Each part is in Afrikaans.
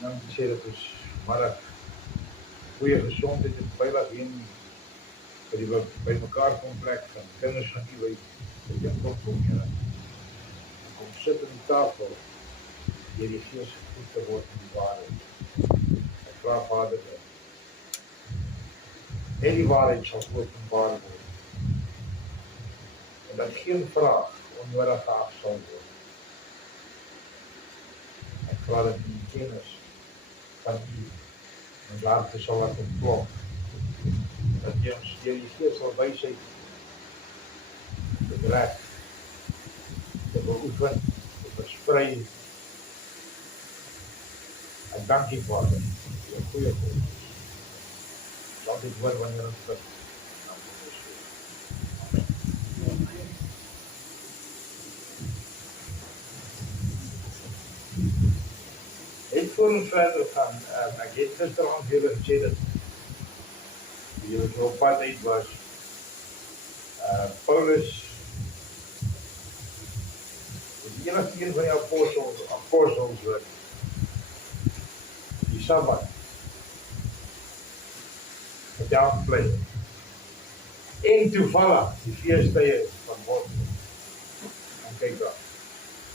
Dan sê dit is maar 'n goeie gesondheid en veilig heen by die bymekaar komplek van kinders van die by die kom hier. Kom sit aan die tafel deur die Gees gevoed te word in die waarheid. Ek vra Vader dat net die waarheid sal openbaar word. En dat geen vraag onnodig geag sal word. Ek vra dat die kennis van U ons harte sal laat ontplok. Dat jy ons deur die Gees sal wysheid bedreg, te beoefen, te versprei. Ek dank U, Vader, vir jou goeie God. Laat dit hoor wanneer ons bid. Net voor ons verder gaan, ek het gisterand julle gesê dat julle so op pad uit was. Paulus, die enigste een van die apostels wat die Sabbat het afbly. En toevallig die feestdae van Bosman. En kyk daar.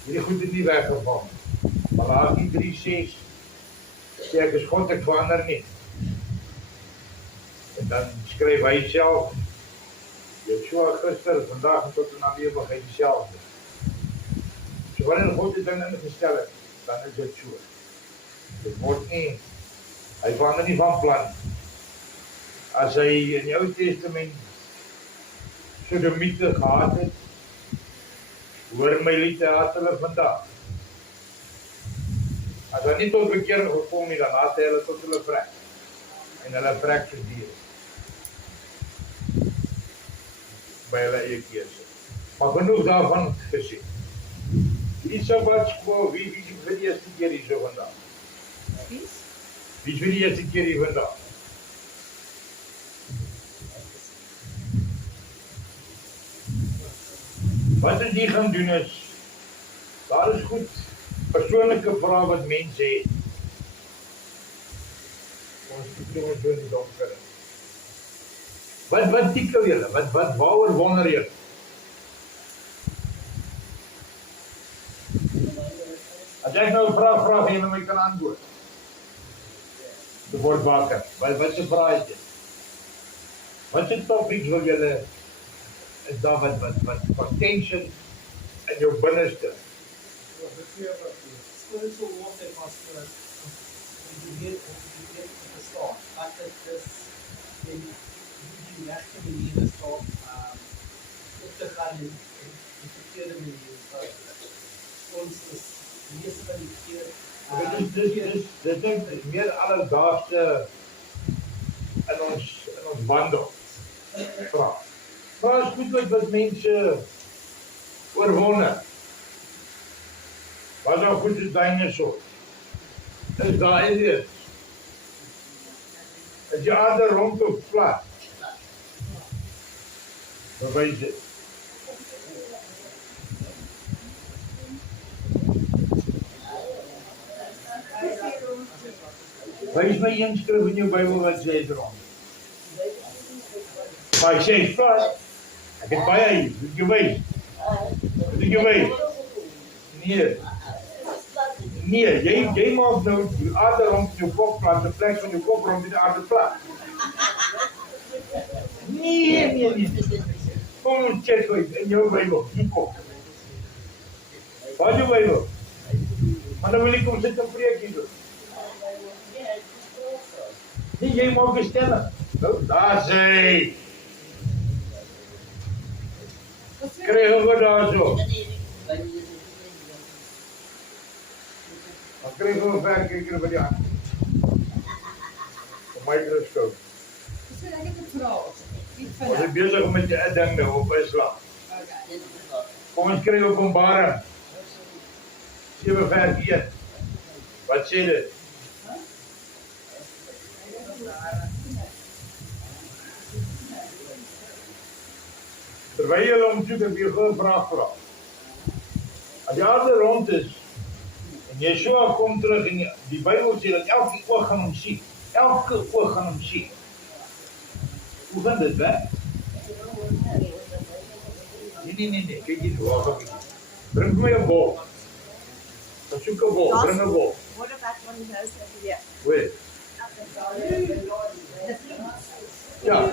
Hierdie goed het nie weggeval. Malaki 3:6 sê ek is God, ek verander nie. En dan skryf hy self, Joshua gister, vandag en tot in aan ewigheid dieselfde. So wanneer God dit dan ingestel het, dan is dit so. Dit word nie, hy verander nie van plan. As hy in die Ou Testament Sodomiete gehad het, hoor my lied, haat hulle vandag. As hy nie tot bekering gekom nie, dan haat hy hulle tot hulle vrek. En hulle vrek vir diere. By hulle eie keuse. Maar genoeg daarvan gesê. Die Sabbatskool, wie vir die eerste keer hier so vandag? Wie vir die eerste keer hier vandag? Wat ons hier gaan doen is, daar is goed persoonlike vrae wat mense het. Ons kyk ons so in die donker. Wat tikkel julle? Waaroor wonder julle? As ek nou 'n vraag vra, gaan jy my kan antwoord. Dit word wakker. Wat se vrae het jy? Wat se topics wil julle is daar wat tension in jou binneste? Spiritual warfare pastor, die weet verstaan. Dat dit is die regte manier is om op te gaan in die verkeerde manier. Ons is die meeste van die keer Dit is meer alledaagse in ons wandel. Vra is goed wat mense oorwonne. Wat nou goed is dinosaurs? Is daar aliens? Is die aarde rond of plat? Bewys dit. Wys my een skrif in jou Bybel wat sê dit rond. Maar hy sê plat. Ek het baie hier, moet jy wys. Moet jy wys. Nee, jy maak nou die aarde rond jou kop plat, in plek van jou kop rond die aarde plat. Nee. Kom ons check uit in jou Bybel, die kop. Wat is jou Bybel? Maar dan wil ek kom sit en preek hier. Nee, jy maak 'n stelling. Nou, daar sê. Kry hom daar so. Dan kry jy 'n verkyker by die hand. Op my mikroskoop. So ek het 'n vraag. Ons is besig met die ding nou op Islam. Okay. Kom ons kry Openbaring 7:1. Wat sê dit? Terwyl jy hom soek, heb jy 'n vraag vra. As die aarde rond is en Yeshua komt terug en die Bijbel zegt dat elke oog gaan hem zien. Elke oog gaan hem zien. Hoe gaat dit, hè? Nee. Kijk hier, wacht op. Bring me een bol. Zoek een bol, bring een bol. What about when he knows that he Wait. Ja.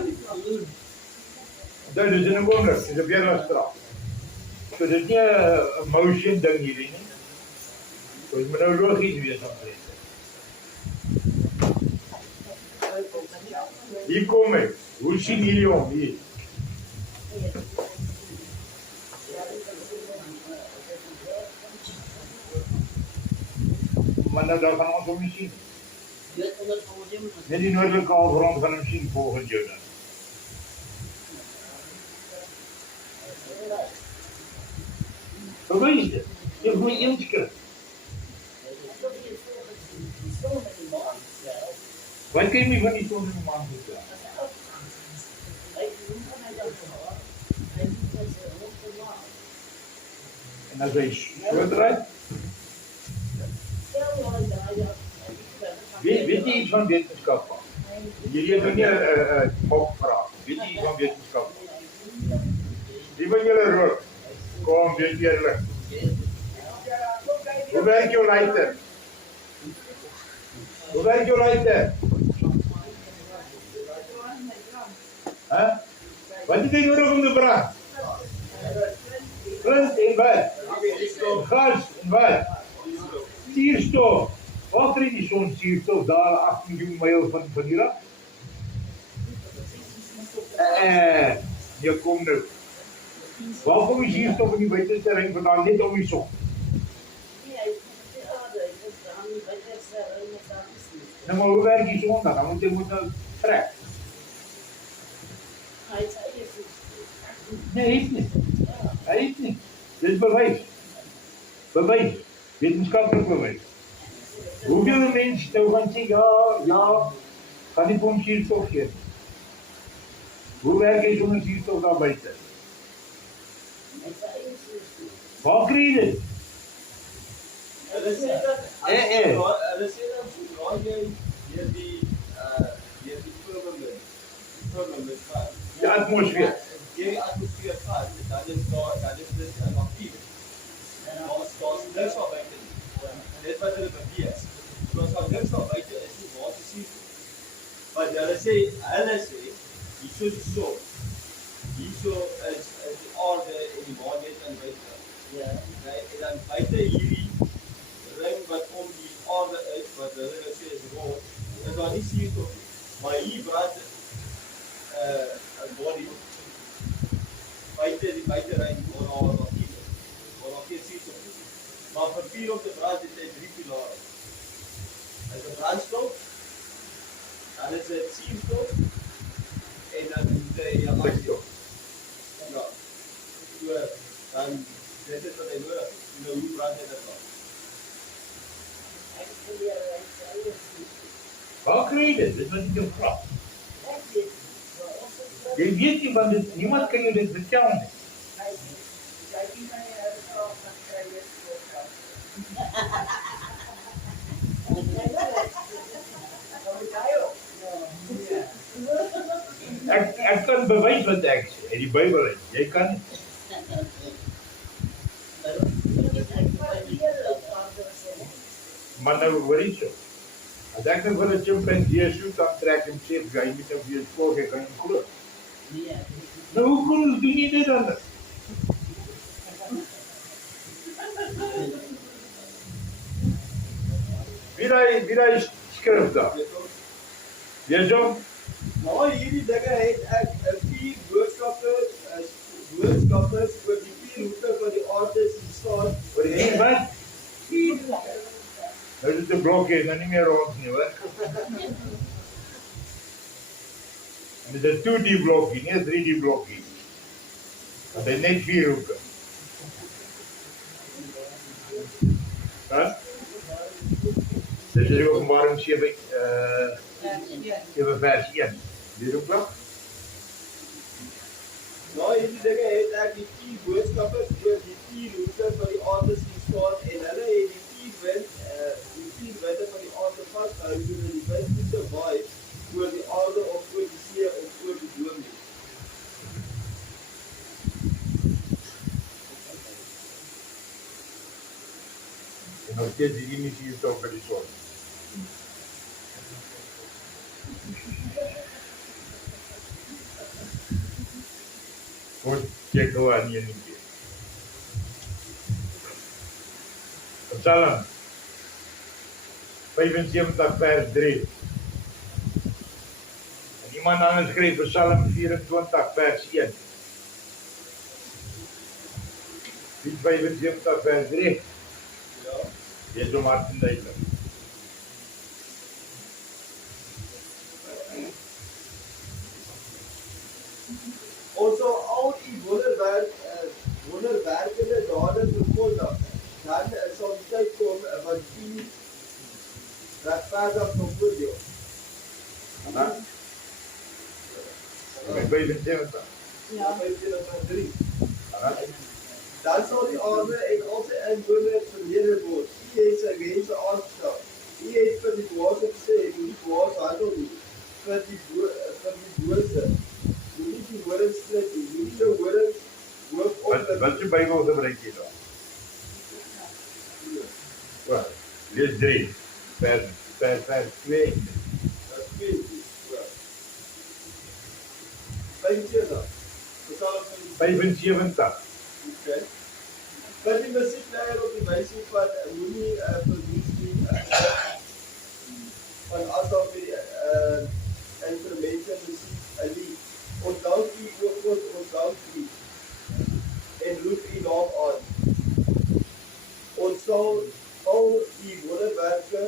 Dat is in een wonder. Het is een Bierlandstraat. So dit is nie 'n motion ding hierdie nie. So dit moet nou logies wees om te sê. Hier kom ek. Hoe sien jullie hom hier? Maar nou daar gaan ons hom nie sien. Net die noordelike halfrond gaan hom sien volgens jou dan. Bewys dit. Jy moet inskryf. Wat kan jy van die son en die maan vertel? En as hy so draai, weet jy iets van wetenskap? Jy het nie 'n mok vraag. Weet jy iets van wetenskap? Die van julle rook. Kom, wees eerlik. Hoe werk jou lighter? Hoe werk jou lighter? Huh? Wat is jy nodig om te brand? Flint en wat? Gas en wat? Suurstof. Waar kry die son suurstof daar 8 miljoen myl van hier af? Jy kom nou. Waar kom die suurstof in die buitenterrein vandaan net om die son? Nou maar hoe werk die son dan? Dan moet jy nou trek. Nee, hy het nie. Dit is bewys. Bewys. Wetenskaplik bewys. Hoeveel mense nou gaan sê, ja, gaan die bom suurstof gee. Hoe werk hy sonder suurstof daar buite? Waar kry jy dit? Hulle sê dat sodra jy deur die firmament gaan, Die atmosfeer. deur die atmosfeer gaan, dan is dit aktief. Daar's niks wat buite nie. Dit wat hulle beweeg. So as daar niks wat buite is nie, waar is die wat hulle sê hierso is die son. Hierso is die aarde en die maan net aan buite. Ja. En dan buite hierdie ring wat om die aarde is, wat hulle nou sê is rond, is daar nie suurstof nie. Maar hier brand 'n body buite die buiteruim waar daar aktief is. Waar daar geen suurstof is. Maar vir vuur om te brand het hy 3 pilare. Hy het 'n brandstof, dan is dit suurstof en dan moet hy Stikstof. ja. So dan dit is wat hy nodig het. Nou hoe brand hy dit dan? Waar kry jy dit? Dit wat ek jou vra. Jy weet nie van dit, niemand kan jou dit vertel nie. Ek kan bewys wat ek sê, uit die Bybel uit. Jy kan nie. Maar nou hoor jy so. As ek nou vir 'n chimpansee soet aantrek en sê, jy moet nou weer volg, jy kan nie glo. Nou hoe doen jy dit dan? Wie daai skrif daar? Lees hom. Nou hierdie dinge het ek 4 boodskappers oor die 4 hoeke van die aarde staan. Oor die wat? Nou is dit 'n blokkie, nou nie meer rond nie, hoor. Dit is 'n 2D blokkie, nie 'n 3D blokkie. Want hy het net 4 hoeke. Hè? Dit is die Openbaring 7 vers 1. Lees hom klaar? Nou hierdie dinge het ek die 4 boodskappers oor die 4 hoeke van die aarde staan en hulle het die 4 wind buite van die aarde vashou sodat die wind nie te waai oor die aarde of oor die see of oor die boom nie. En nog steeds die missie is ook by die son. Goed, check nou aan hier nie. Psalm 75 vers 3. En iemand anders skryf Psalm 24 vers 1. Die 75 vers 3. Ja. Dit is om Martin duidelik. Ons sal al die wonderwerkende dade verkondig. Dan sal die tyd kom wat u regverdig sal oordeel. Aha. 75. Ja. 25:3. Aha. Dan sal die aarde en al sy inwoners verlede word. U het sy mense aangestel. U het vir die dwaase gesê, moet die dwaas handel nie. Vir die bose. Moet nie die horings split nie. Moet nie die horings hoof op. Wat je Bijbel gebruik je dan? Wat? Lees 3. Vers 2. Dat is 2. 25. Psalm 75. Okay. Wat die musiekleier op die wysingspad moenie verlies nie van as daar vir die instrumente musiek 'n lied. Onthou die woord, onthou die en roep die naam aan. Ons sal al die wonderwerkende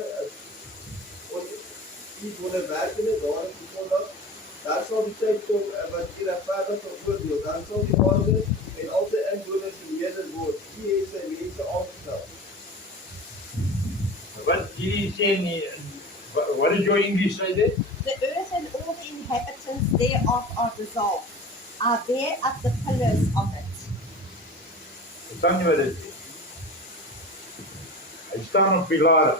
dade verkondig. Daar sal die tyd kom wat die regverdig sal oordeel. Dan sal die aarde en al sy inwoners vermeerder word. U het sy mense aangestel. Wat jullie zeggen, what did your English say there? The earth and all the inhabitants thereof are dissolved, are there at the pillars of it. Verstaan je wat het is? Hij staat op pilaren.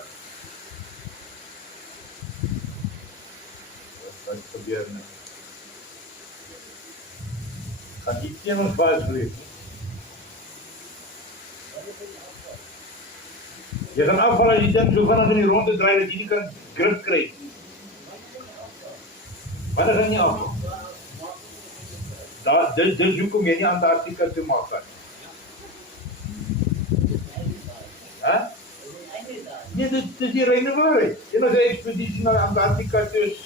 Wat gebeurt nu? Gaat die teen ons vastleven? Je gaat afvallen als je denkt zo van in die ronde draaien dat je niet kan grip krijgen. Maar dat gaat niet af. Dus hoe kom je niet aan Antarctica te maken? Huh? Nee, dit is die reine waarheid. Je hebt een expeditie naar Antarctica, dus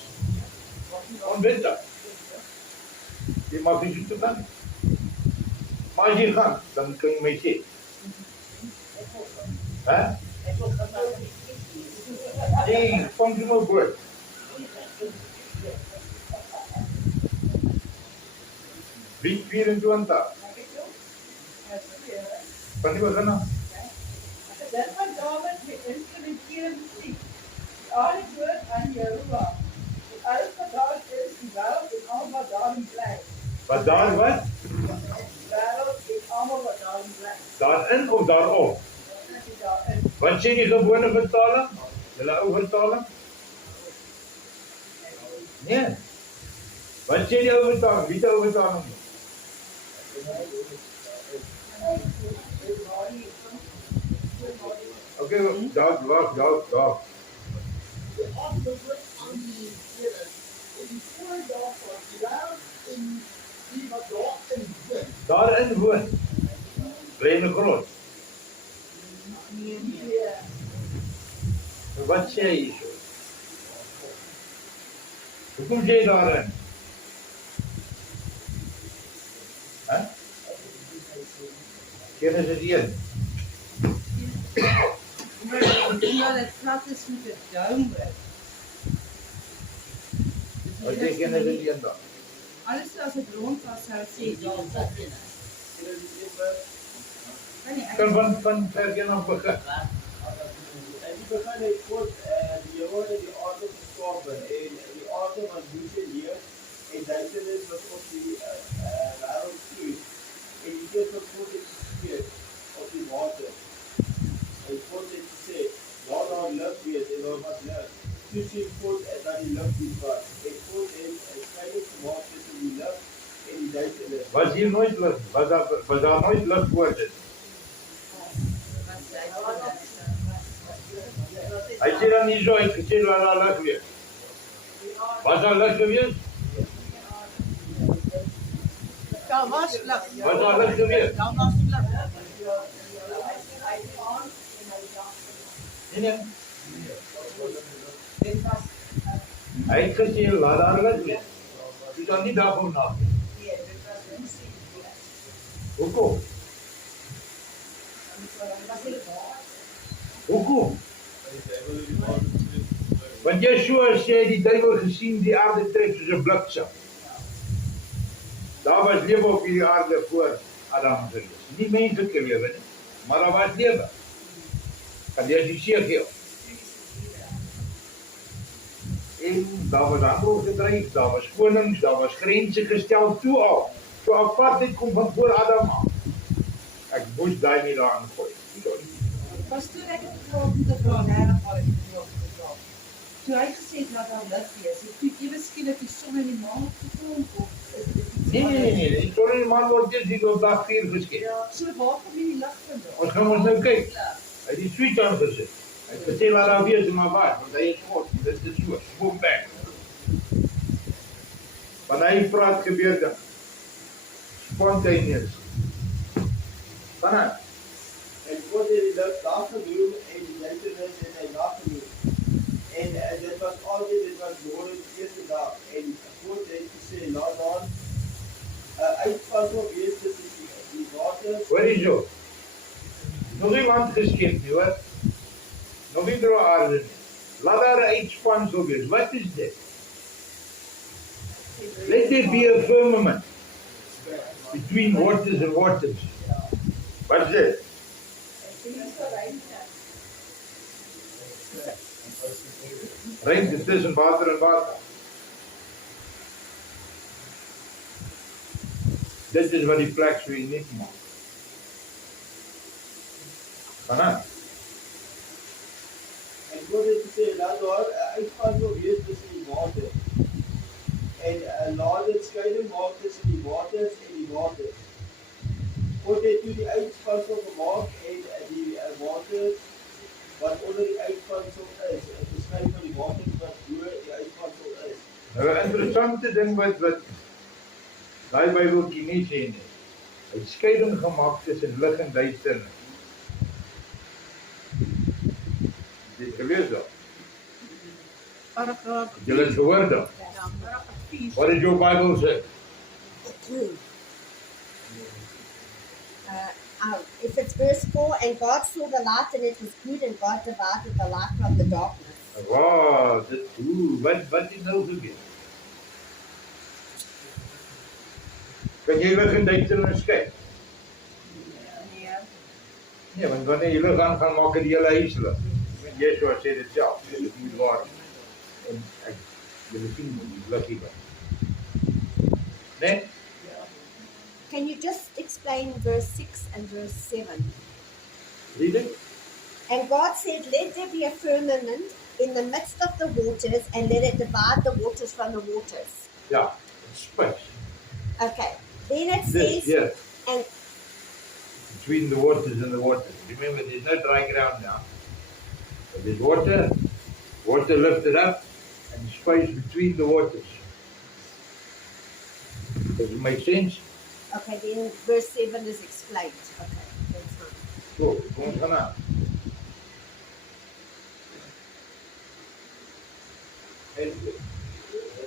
onwettig. Je mag niet zo te gaan. Maar als je gaat, dan kun je mij zien. Huh? Nee, vang je maar boord. Week 24. Van die beginnen. Dat van David geïmplementeerde muziek. Die aarde hoort aan Jehovah. Die alles wat daar is, die wêreld en al wat daarin bly. Wat daar wat? Die wêreld en almal wat daarin bly. Daarin of daarop? Dat is daarin. Wat sê die gewone vertaling? Julle ou vertaling? Nee. Wat sê die ou vertaling? Wie die ou vertaling? Okay, daar. De aarde wordt aan die Heer. En die voordag van die wêreld en die wat daarin woon. Daarin woon. Reine grond. Wat sê jy so? Hoekom sê jy daarin? Huh? Genesis 1. Omdat het plat is met het duimbreed. Wat sê Genesis 1 dan? Alles as het rond was, sou het sê daar sit. Kan van vers 1 af begin. En die begin het God die Here die aarde geskape en die aarde wat woes en leef en duisternis wat op die wêreld vloei. En die Gees wat God het gespreek op die water. En God het gesê, laat daar lig wees en tussen God en dan die lig die was. En God het 'n skeiding gemaak tussen die lig en die duisternis. Was hier nooit lig? Was daar nooit lig voor dit? Hy sê dan nie so, hy het gesê laat daar lig wees. Was daar lig gewees? Daar was lig. Was daar lig gewees? Daar was lig. Nee. Hy het gesê laat daar lig wees. Jy kan nie daarvoor nadink. Hoekom? Hoekom? Want Yeshua sê die duiwel gesien die aarde trek soos 'n bliksem. Daar was lewe op hierdie aarde voor Adam gewees. Nie menslike lewe nie, maar daar was lewe. Kan jy dit gee? En daar was ander gedryf, daar was konings, daar was grense gestel toe al. So apartheid kom van voor Adam af. Ek moes daai nie daarin gooi. Was toe ek het gevra om te vra, regtig waar ek gevra. Toe hy gesê het dat daar lig wees, het toe ewe skielik die son en die maan gekom of is dit iets Nee, die son en die maan word eers hier op dag 4 geskep. So waar kom die lig vandaan? Ons gaan ons nou kyk. Hy het die switch aangesit. Hy het gesê laat daar wees, maar wat? Want hy is God. Dit is so, boom bang. Wanneer hy praat gebeur dit. Spontaneous. Vanaf. En God het die lig daar genoem en die duisternis het hy daar genoem. En dit was altyd, dit was môre die eerste dag. En God het gesê, laat daar 'n uitvalsel wees tussen die waters. Hoor jy so? Nog iemand geskep nie, hoor? Nog nie deur aarde nie. Laat daar 'n uitspansel wees. Wat is dit? Let there be a firmament between waters and waters. Wat is dit? Ruimte tussen water en water. Dit is wat die plek so uniek maak. Vanaf. En God het gesê, laat daar 'n uitvalsel wees tussen die water. En laat dit skeiding maak tussen die waters en die waters. God het toe die uitvalsel gemaak en die waters wat onder die uitvalsel is, geskei van die waters wat bo die uitvalsel is. Nou 'n interessante ding wat daai Bybeltjie nie sê nie. Hy het skeiding gemaak tussen lig en duisternis. Dit gelees dan. Paragraaf Julle het gehoor dan. paragraaf 4. Wat is jou Bybel sê? If it's verse 4, and God saw the light and it was good, and God divided the light from the darkness. Wow, dit wat is nou gebeur? Kan jy lig en duisternis skei? Nee, want wanneer jy lig aan gaan maak dit die hele huis lig. Want Yeshua sê dit self, dit is nie waar nie. En ek julle sien die lig hier. Nee? Can you just explain verse 6 and verse 7? Read it. And God said, let there be a firmament in the midst of the waters, and let it divide the waters from the waters. Ja, space. Okay. Then it This, says, yes. and Between the waters and the waters. Remember, there's no dry ground now. But there's water lifted up, and space between the waters. Does it make sense? okay, then verse 7 is explained. Okay, that's fine. So, kom ons gaan aan. En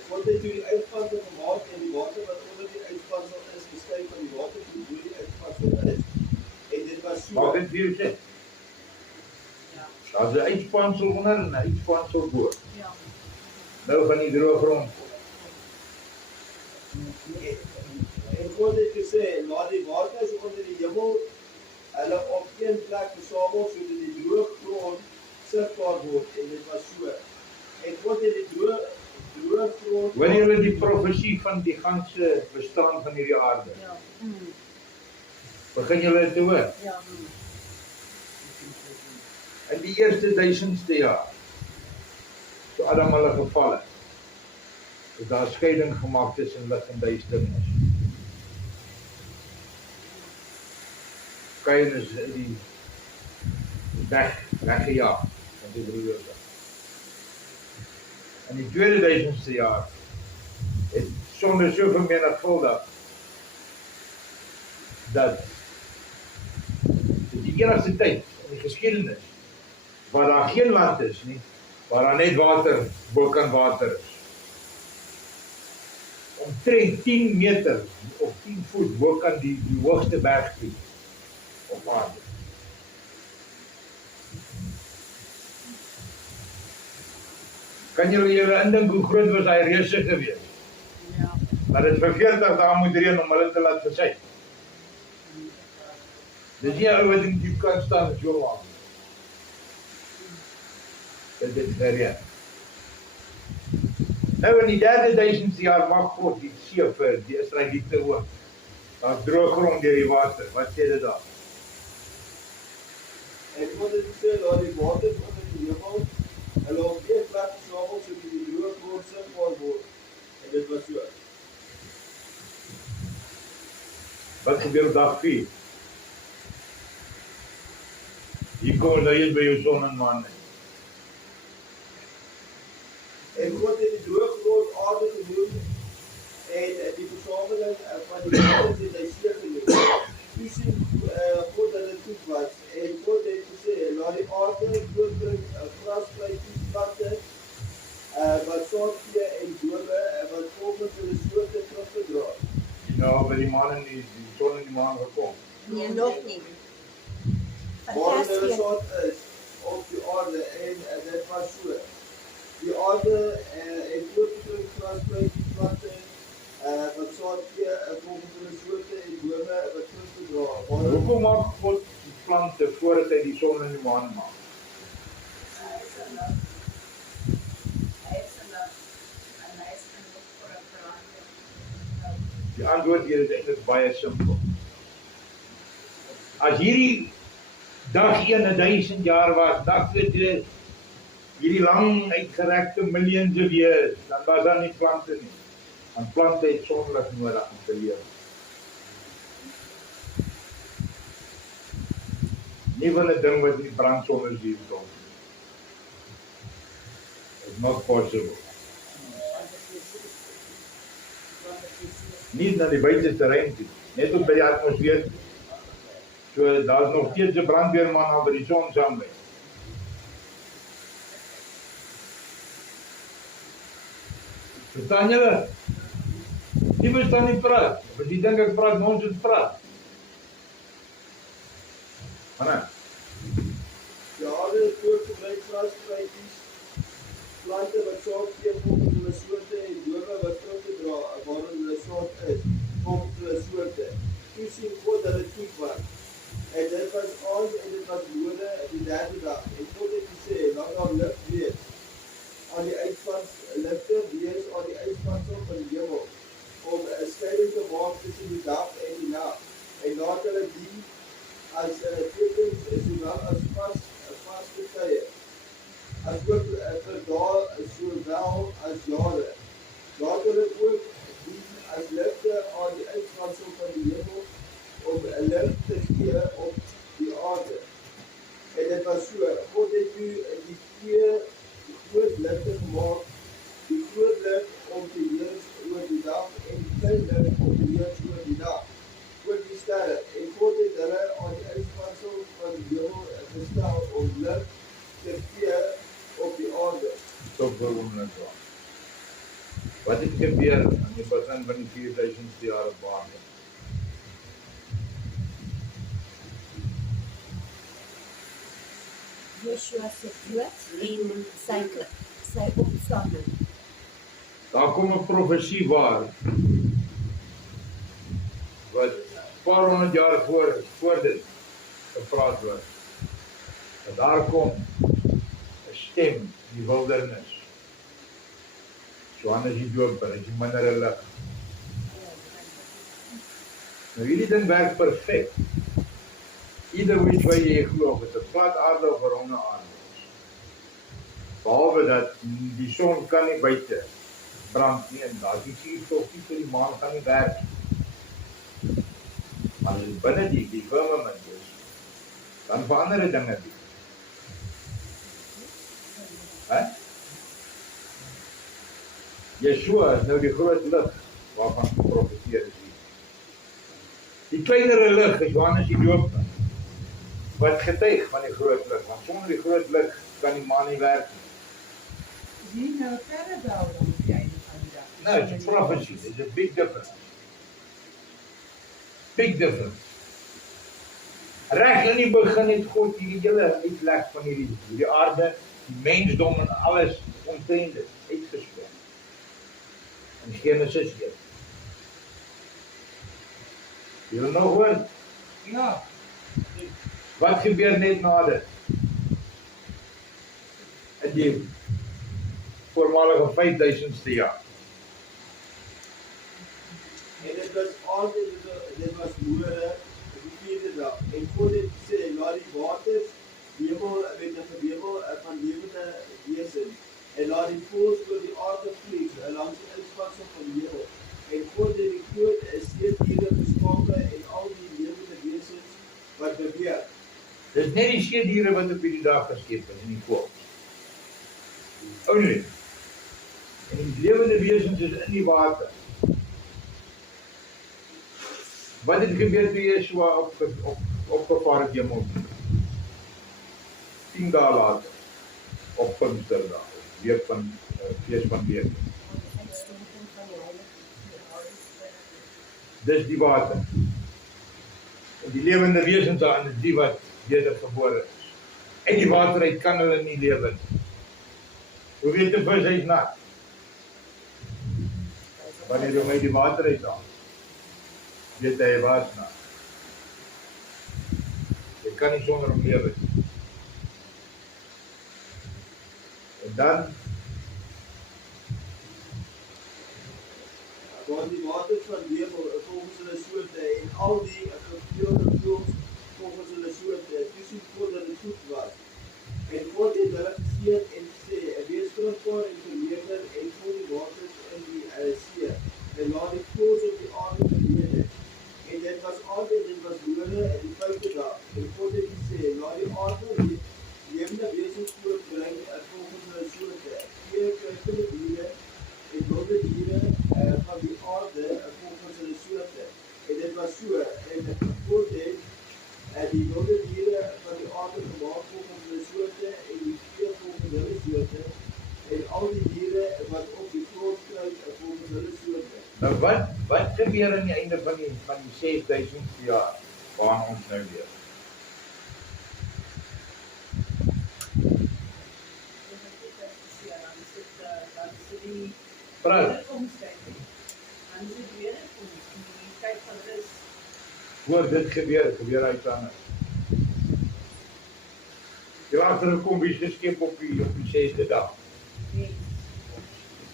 God het toe die uitvalsel gemaak en die water wat onder die uitvalsel is, geskei van die water wat bo die uitvalsel is. En dit was so. Maak dit vir sê. Daar's 'n uitspansel onder en 'n uitspansel bo. Ja. Nou van die droë grond. En God het gesê, laat die waters onder die hemel hulle op een plek versamel sodat die droë grond sigbaar word en dit was so. En God het die droë grond Hoor julle die profesie van die ganse bestaan van hierdie aarde? Ja. Begin julle te hoor? Ja. In die eerste 1000ste jaar. So toe Adam hulle geval het, is daar 'n skeiding gemaak tussen lig en duisternis. Kain is die weggejaag van die broers. In die 2000ste jaar het sonde so vermenigvuldig dat dit die enigste tyd in die geskiedenis waar daar geen land is nie, waar daar net water bo kan water is. Omtrent 10 meter of 10 voet bo kan die hoogste berg toe op aarde. Kan julle indink hoe groot was hy reuse gewees? Ja. Dat het vir 40 dae moet reën om hulle te laat versy. Dis nie 'n ou wat in diep kan staan en so lang. Dit het gereën. Nou in die 3000ste jaar mag God die see vir die Israeliete oop. Daar's droë grond deur die water. Wat sê dit daar? En God het gesê, laat die water van die hemel, hulle op een plek versamel, sodat die droë grond sigbaar word. En dit was so. Wat gebeur op dag 4? Hier kom nou eens by jou son en maan. En God het die droë grond aarde genoem, en die versameling van die waters het hy see genoem. Toe sien God dat dit goed was, en God het gesê, laat die aarde voortbring, grasplantjies, plante, wat saad gee en bome, wat volgens hulle soorte vrugte dra. Nou by die maan en die son en die maan gekom. Nee, nog nie. Waarin hulle Fantasties. saad is op die aarde, en dit was so. Die aarde en voortbring, grasplantjies, plante, wat saad gee, volgens hulle soorte en bome, wat vrugte dra. Hoekom maak God die plante voordat hy die son en die maan maak? Die antwoord hier is eintlik baie simpel. As hierdie dag 1000 jaar was, dag dit hierdie lang uitgerekte millions of years, dan was daar nie plante nie. Want plante het sonlig nodig om te leef. Nie van 'n ding wat nie brand sonder suurstof. It's not possible. Nie na die buiteste terrein toe, net tot by die atmosfeer toe. So daar's nog steeds 'n brandweerman aan by die son saam met. Verstaan julle? Die verstaan nie praat, want die dink ek praat nonsens praat. Hanna, Die aarde is voortgebring grasplantjies, plante wat saad gee volgens hulle soorte en bome wat vrugte dra, waarin hulle saad is, volgens hulle soorte. Toe sien God dat dit goed was. En dit was aand en dit was mode die derde dag. En God het gesê, laat daar lig wees aan die ligte wees aan die uitspansel van die hemel, om 'n skeiding te maak tussen die dag en die nag. En laat hulle dien as tekens, sowel as vaste tye, as ook vir dae sowel as jare. Laat hulle ook dien as ligte aan die uitspansel van die hemel, om 'n lig te gee op die aarde. En dit was so, God het toe die twee groot ligte gemaak, die groot lig om te heers oor die dag en die klein lig om te heers oor die dag, oor die sterre. En God het hulle aan die uitspansel van die hemel gestel om lig te gee op die aarde. stop vir 'n oomblik daar. Wat het gebeur aan die begin van die 4000ste jaar op aarde? Joshua se dood en sy opstanding. Daar kom 'n profesie waar wat 'n paar honderd jaar voor dit gepraat word. En daar kom 'n stem in die wildernis. Johannes die Doper, hy is minder lig. Nou hierdie ding werk perfek. Ieder which way jy glo, of dit 'n plat aarde of 'n ronde aarde is. Behalwe dat die son kan nie buite brand nie en daar die suurstof nie vir die maan gaan nie werk nie. Maar as dit binne die firmament is, dan verander die dinge nie. Yeshua is nou die groot lig waarvan geprofeteer is hier. Die kleinere lig is Johannes die Doper, wat getuig van die groot lig, want sonder die groot lig kan die maan nie werk nie. Is hier nou 'n parabel dan op die einde van die dag? No, it's a prophecy. There's a big difference. Big difference. Reg in die begin het God hierdie hele uitleg van hierdie aarde, die mensdom en alles omtrent dit uitgespel. In Genesis 1. Jy wil nou hoor, Ja, wat gebeur net na dit? In die voormalige 5000ste jaar. En dit was altyd, dit was moere, die vierde dag. En God het sê, laat die waters, hemel, met 'n gewemel van lewende wesens, en laat die voëls oor die aarde vlieg, langs die inspansel van die hemel. En God het die groot seediere geskape en al die lewende wesens wat beweeg. Dis net die seediere wat op hierdie dag geskep is in die voëls. Only. En die lewende wesens is in die water. Wat het gebeur toe Yeshua opgevaar het hemel? 10 dae later, op Pinksterdag, week van fees van weke. Dis die water. En die lewende wesens daarin is die wat wedergebore is. En die water uit kan hulle nie lewe nie. Hoe weet die vis hy's nat? Wanneer jy my die water uithaal, weet hy was nat. Jy kan nie sonder hom lewe nie. En dan Want die waters van hemel volgens hulle soorte en al die geveelde voëls volgens hulle soorte, tussen voordat dit goed was. En God het hulle geseën en gesê, wees vrugbaar en vermeerder en vul die waters in die see, en laat die voëls op die aarde vermeerder. En dit was altyd, dit was moere en die 5de dag. En God het gesê, laat die aarde die lewende wesens voortbring volgens hulle soorte, kruipende diere en wilde diere van die aarde volgens hulle soorte. En dit was so, en God het die wilde diere van die aarde gemaak volgens hulle soorte en die vee volgens hulle soorte en al die diere wat op die grond kruip volgens hulle soorte. nou wat gebeur aan die einde van die 6000 jaar waarin ons nou leef? Praat, hoor dit gebeur uit anders. Jy agtergekom wie is geskep op die 6de dag.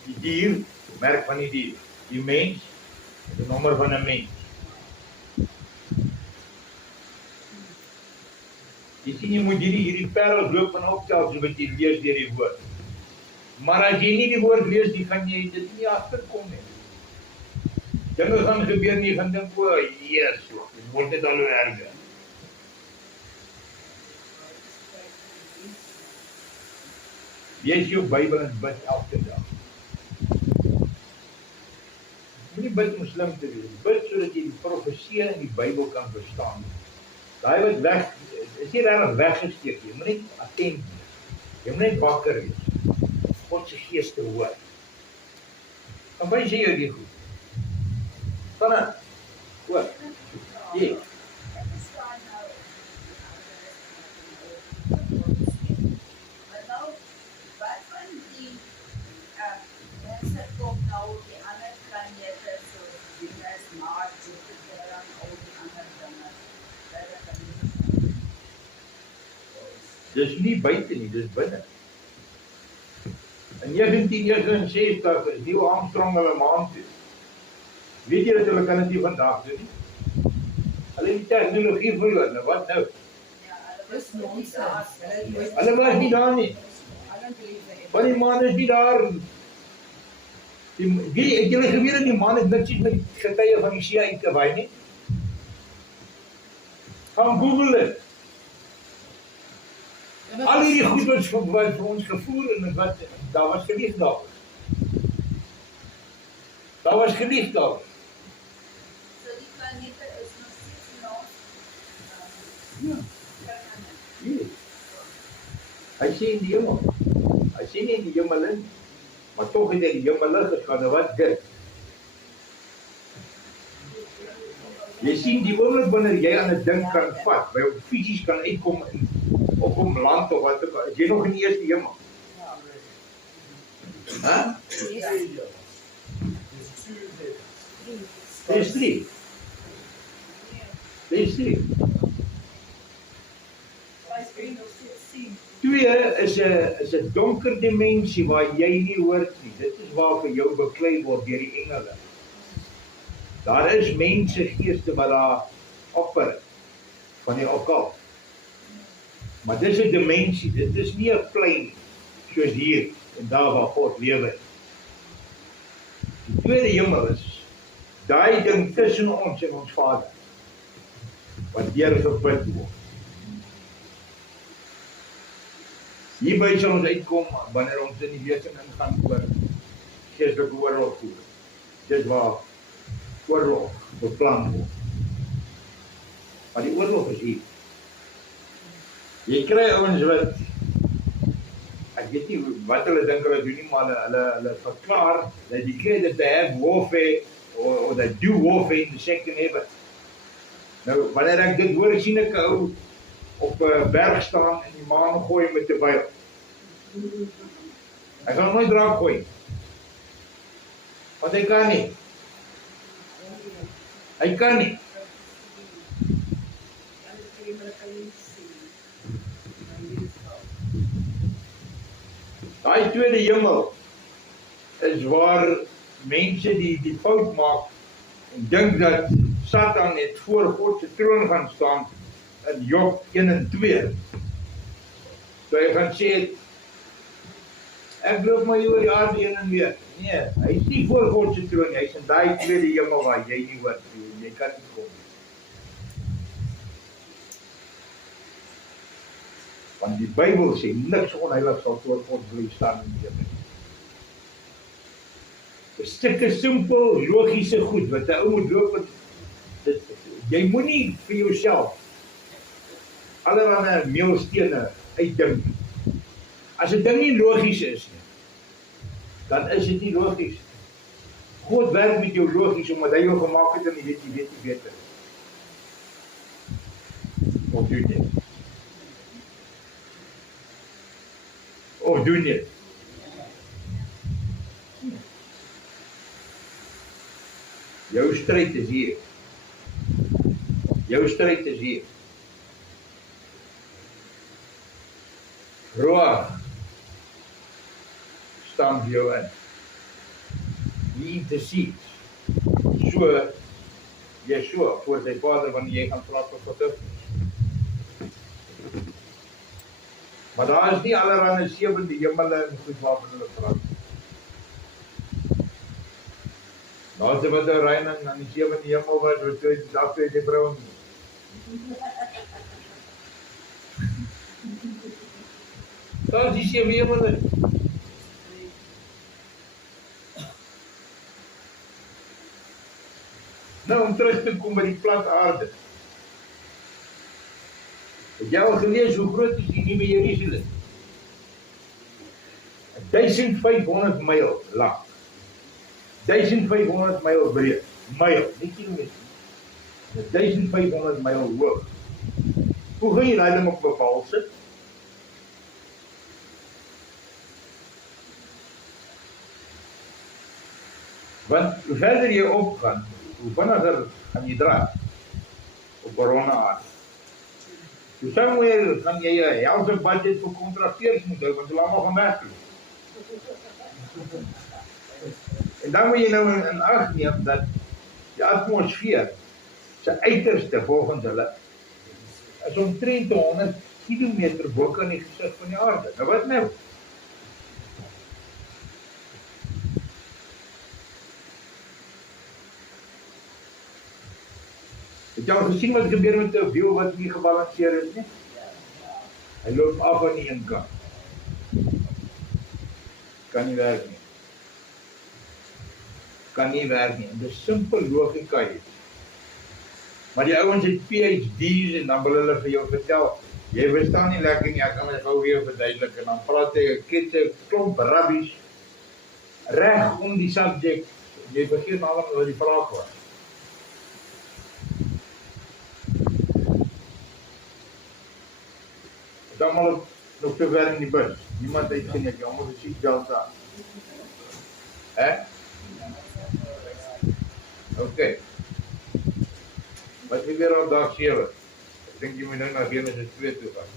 Die dier, merk van die dier. Die mens, die nommer van 'n mens. Jy sien, jy moet hierdie parels loop en optel so wat jy lees deur die woord. Maar as jy nie die woord lees nie, gaan jy dit nie agterkom nie. Dinge gaan gebeur en jy gaan dink, o, Jesus, dit word net al hoe erger. Lees jou Bybel en bid elke dag. Moenie bid om slim te wees. Bid sodat jy die profesie in die Bybel kan verstaan. Daai wat weg, is nie regtig weggesteek nie. Jy moet net attent wees. Jy moet net wakker wees. God se gees te hoor. Dan wys jy jou die goed. Vanaf. Hoor. Jy. Dis nie buite nie, dis binne. In 1969 is Neil Armstrong hulle maan toe. Weet jy dat hulle kan dit nie vandag doen nie? Hulle het die tegnologie verloor, nou wat nou? dis nonsens. Hulle was nie daar nie. don't believe that. Want die maan is nie daar. Het julle geweet dat die maan het niks met die getuie van die see uit te waai nie? Gaan Google dit. Al hierdie goed wat vir ons gevoer en wat, daar was gelieg daar. Daar was gelieg daar. So die planete is nog steeds naast. Ja. Nee. Hy sê in die hemel. Hy sê nie in die hemel in, maar toch het hy die hemel in gegaan, en wat dit? Jy sien die oomblik wanneer jy aan 'n ding kan vat, by jou fisies kan uitkom in, op hom land of wat ook al, is jy nog in die eerste hemel? Huh? There's three. There's three. Hy kan nog steeds sien. Twee is 'n donker dimensie waar jy nie hoort nie. Dit is waar vir jou beklei word deur die engele. Daar is mense geeste wat daar opper van die occult. Maar dis 'n dimensie, dit is nie 'n plein soos hier en daar waar God lewe. Die tweede hemel is daai ding tussen ons en ons Vader wat deur gebid word. Hierby sal ons uitkom wanneer ons in die lesing ingaan oor geestelike oorlog voer. Dis waar oorlog beplan word. Maar die oorlog is hier. Jy kry ouens wat, ek weet nie wat hulle dink hulle doen nie, maar hulle verklaar that you declare that they have warfare or they do warfare in the second heaven. Nou, wanneer ek dit hoor, sien ek 'n ou op 'n berg staan en die maan gooi met 'n byl. Hy gaan nooit raak gooi. Want hy kan nie. Hy kan nie. Daai tweede hemel is waar mense die fout maak en dink dat Satan net voor God se troon gaan staan in Job 1 en 2. So hy gaan sê, ek loop maar hier oor die aarde heen en weer. Nee, hy is nie voor God se troon, hy is in daai tweede hemel waar jy nie hoort, jy kan nie kom. Want die Bybel sê, niks onheilig sal voor God bly staan in die hemel. Dis stukke simpel, logiese goed, wat 'n ou moet loop met, jy moet nie vir jouself allerhande meelstene uitdink. As 'n ding nie logies is nie, dan is dit nie logies. God werk met jou logies, omdat hy jou gemaak het en jy weet nie beter. Of doen jy? Of doen jy? Jou stryd is hier. Jou stryd is hier. Roa staan vir jou in. Die intercede. So, Yeshua, voor sy Vader, wanneer jy gaan praat vir vergifnis. Maar daar is nie allerhande sewende hemele en goed waarvan hulle praat. Daar is wat 'n reining aan die sewende hemel was, wat toe die vrou nie. Daar is die sewe hemele. Nou, om terug te kom by die plat aarde. Het jy al gelees hoe groot is die nuwe Jerusalem? 1500 myl lang. 1500 myl breed. Myl, nie kilometer. 1500 myl hoog. Hoe gaan jy daai ding op bepaal sit? Want hoe verder jy opgaan, hoe vinniger gaan jy draai op korona aarde. So somewhere gaan jy 'n helse budget vir kontrakteurs moet hou, want hulle almal gaan werk. En dan moet jy nou in ag neem dat die atmosfeer se uiterste volgens hulle is omtrent 100 kilometer bo kan die gesig van die aarde. Nou wat nou? Het jy al gesien wat gebeur met 'n wiel wat nie gebalanseer is nie? Hy loop af aan die een kant. Kan nie werk nie. Kan nie werk nie. En dis simpel logika hier. Maar die ouens het PhD's en dan wil hulle vir jou vertel, jy verstaan nie lekker nie, ek kan my gou weer verduidelik en dan praat hy 'n ketse klomp rubbish reg om die subject. Jy begin maar oor die vraag was. Dan maar nog te ver in die bus. Niemand het gesien ek almal die seatbelt aan. Okay. Wat gebeur op dag 7? Ek dink jy moet nou na Genesis 2 toe gaan.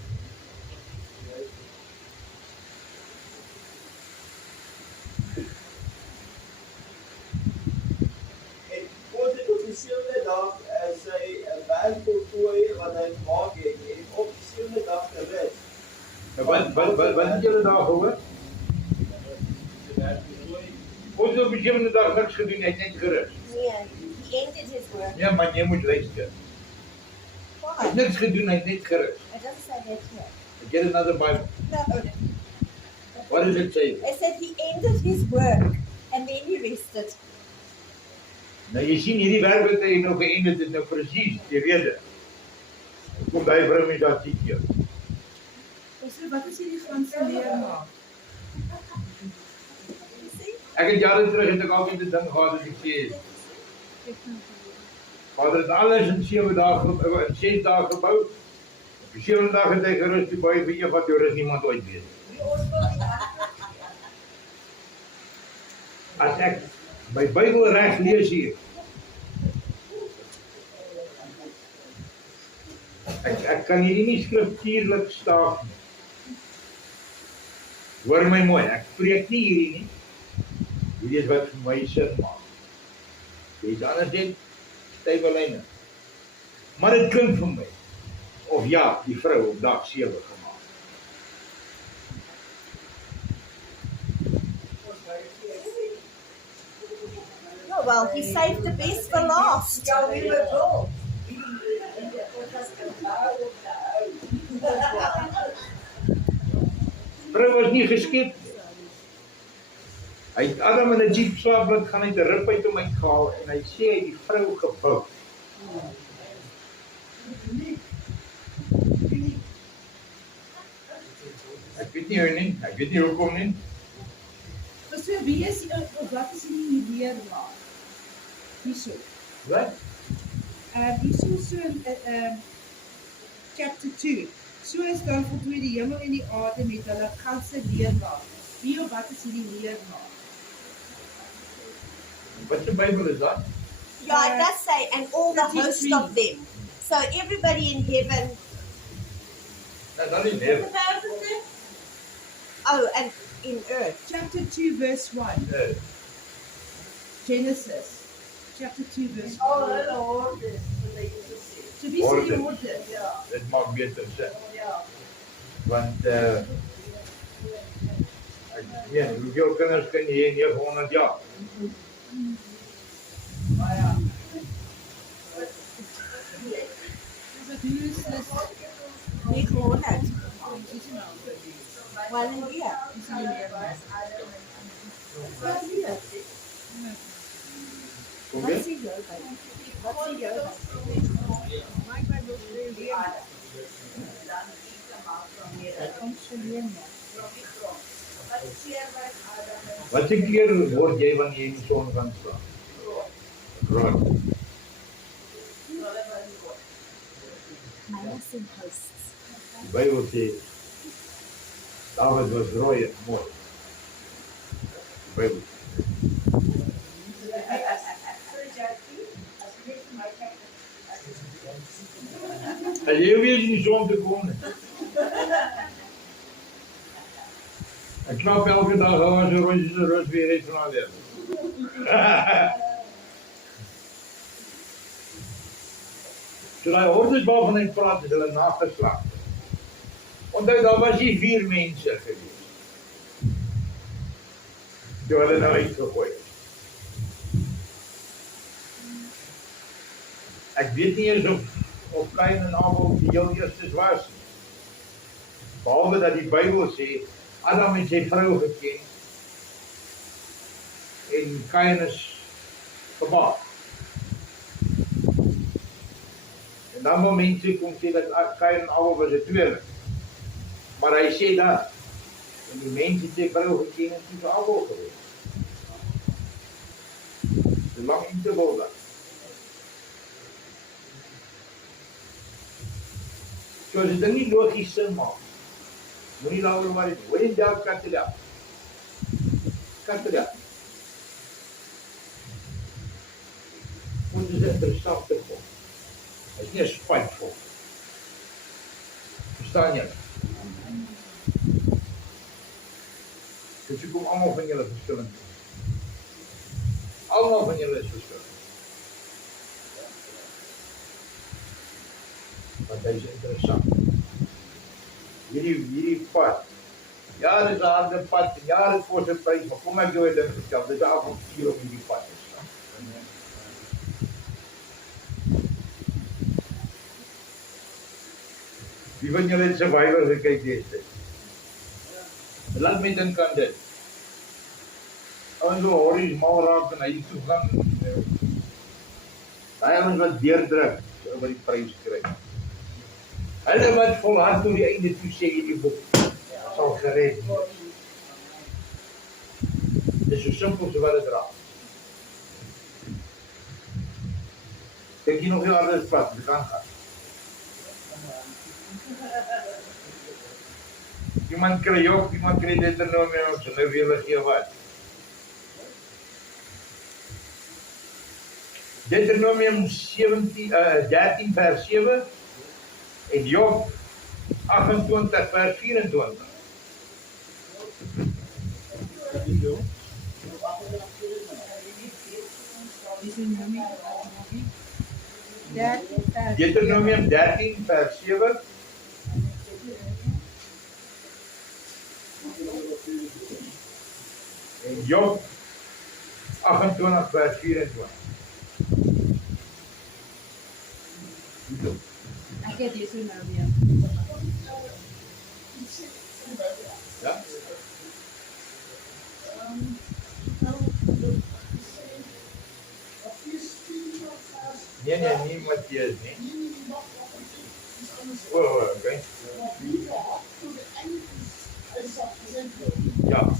En God het op die 7de dag sy werk voltooi wat hy gemaak het en op die 7de dag gerus. Wat het julle daar gehoor? Sy werk voltooi. Ons het op die 7de dag niks gedoen, hy het net gerus. Yeah, he ended his work. Ja, maar jy moet luister. Hy Why? het niks gedoen, hy het net gerus. It doesn't say that here. Get another Bible. No. What does it say? It said he ended his work and then he rested. Nou jy sien hierdie werk wat hy nou geëindig het nou presies die rede. Kom daai vrou met dat hier. So, wat is hierdie ganse leer maak? Ek het jare terug het ek altyd 'n ding gehad wat ek sê. Vader het alles in 7 dae in 6 dae gebou. Op die 7de dag het hy gerus, die baie vir een wat jou rus niemand ooit weet. As ek my Bybel reg lees hier. Ek kan hierdie nie skriftuurlik staaf nie. Hoor my mooi, ek preek nie hierdie nie. Hierdie is wat vir my sin maak. Dis anders net stywe lyne. Maar dit klink vir my of ja, die vrou op dag 7 gemaak. Oh, well, he saved the best for last. Ja, wie bedoel? Vrou was nie geskep nie. Hy het Adam in 'n diep slaap laat gaan, hy het 'n rib uit hom uitgehaal en hy sê hy het die vrou gebou. Ek weet nie hoe nie, ek weet nie hoekom nie. So, wie is of wat is hierdie leer maak? Hierso. Wat? Hierso so in chapter 2. So is dan voltooi die hemel en die aarde met hulle ganse leer maak. Wie of wat is hierdie leer maak? Wat se Bybel is dat? Yeah, it does say, and all the host 33. of them. So everybody in heaven. Nou, dat is heaven. Oh, and in earth. Chapter 2 verse 1. Genesis. Chapter 2 verse 1. Al hulle hordes, wat hy gesê. So wie sê die Hordes. hordes? Ja, Dit maak beter sin. ja. Want ek weet, hoeveel kinders kan jy hê in 900 jaar? Maar ja. So doen is this 900. One a year. Kom What's weer? he go by? What's he go by? Wat se keer word jy wanneer jy in die son gaan staan? Groot. Minus and hosts. Die Bybel sê David was rooi en mooi. Die Bybel. As jy weer in die son te kom. Ek knap elke dag hou as 'n rus weer uit van alweer. So daai hordes waarvan hy praat, is hulle nageslag. Onthou, daar was nie 4 mense gewees. Toe hulle nou uitgegooi het. Ek weet nie eens of Kain en Abel die heel eerstes was nie. Behalwe dat die Bybel sê, Adam het sy vrou geken, en Kain is gemaak. En dan moet mense kom sê dat Kain en Abel was 'n tweeling. Maar hy sê dat, en die mens het sy vrou geken en toe vir Abel gewees. Dis lang interval dan. So as die ding nie logies sin maak, moenie daaroor maar dit, hoor jy daar kat dit af. Kat dit af. Ons is interessant te kom. Hy is nie 'n spiteful. Verstaan jy? Dus je komt allemaal van jullie verschillend. Allemaal van jullie is verschillend. Want deze is interessant. Hierdie pad. Ja, dit is een harde pad. Ja, dit kost een prijs. Maar kom ek jou dit vertel. Dit is een avontuur om hierdie pad te staan. Wie van jullie het Survivor gekyk deze? Laat my dink aan dit. Ons so hories mal raak en hy toe gaan. Daai ons wat deurdruk oor die prys kry. Hulle wat volhard tot die einde toe sê hierdie boek sal gered word. Dis so simpel so wat dit raak. Ek hier nog heel anders pad, dit kan gaan. Iemand kry Job, iemand kry Deuteronomium, so nou weer gee wat. Deuteronomium 13 vers 7 en Job 28 vers 24. Deuteronomium 13 vers 7 en Job 28 vers 24. Ek het hier so nou weer. Ja? Nee, nie Mattheus nie. Okay. Ja.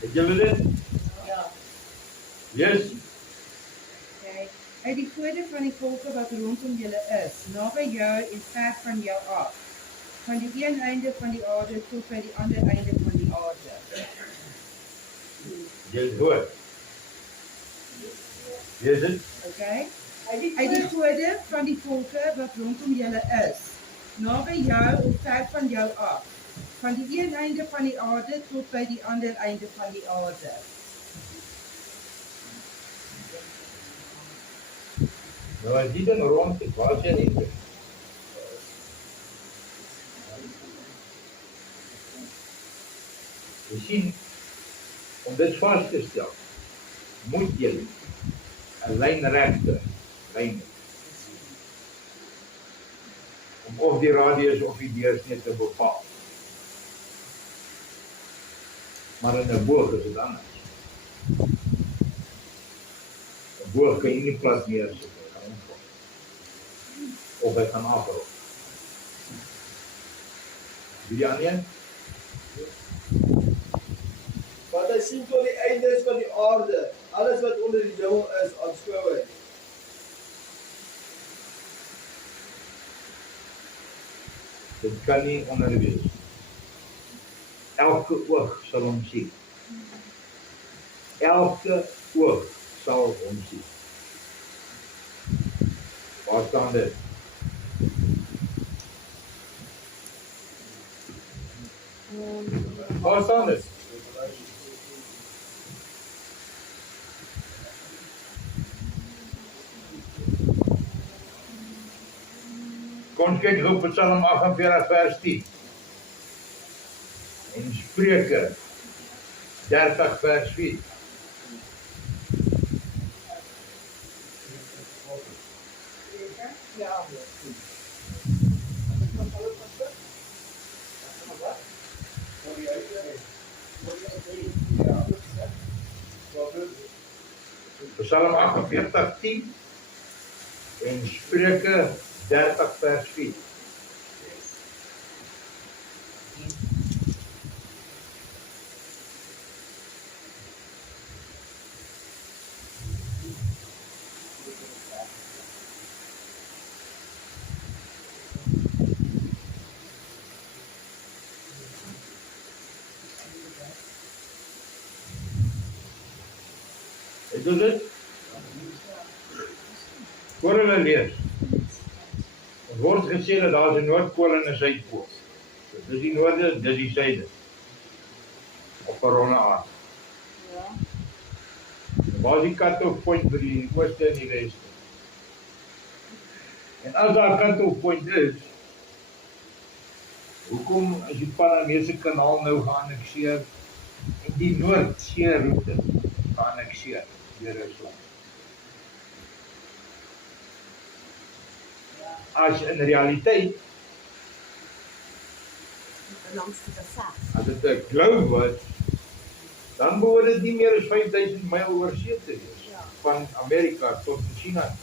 Het julle dit? Ja. Yes. Okay. Uit die goede van die volke wat rondom julle is, naby jou en ver van jou af, van die een einde van die aarde tot by die ander einde van die aarde. Jy hoor. Wie is dit? Okay? Uit die goede van die volke wat rondom julle is, naby jou en ver van jou af, van die een einde van die aarde tot by die ander einde van die aarde. Nou as die ding rond is, waar is jy nie? Jy sien, om dit vast te stel, moet jy 'n lijnrechte lyn om of die radius of die deursnee te bepaal. Maar in 'n boog is dit anders. 'n Boog kan jy nie plat neersit, hy gaan omval. Of hy gaan afrol. Wie die ander een? Want hy sien tot die eindes van die aarde, alles wat onder die hemel is, aanskou hy. Dit kan nie onder wees. Elke oog sal hom sien. Elke oog sal hom sien. Waar staan dit? Waar staan dit? Kom kyk op Psalm 48 vers 10. Spreuke 30 vers 4. Ja. Psalm 48, 10 en Spreuke 30 vers 4. Het is dit? Voor hulle lees. Het word gesê dat daar 'n noordpool en 'n suidpool. Dis die noorde, dis die suide. Op 'n ronde aard. Ja. Waar is die cut-off point vir die ooste en die weste? En as daar 'n cut-off point is, hoekom is die Panamese kanaal nou geannexeer en die Noordsee-roete geannexeer deur Rusland? As in realiteit, belongs to the south. as dit 'n globe was, dan behoort dit nie meer as 5000 myl oor see te wees, van Amerika tot China.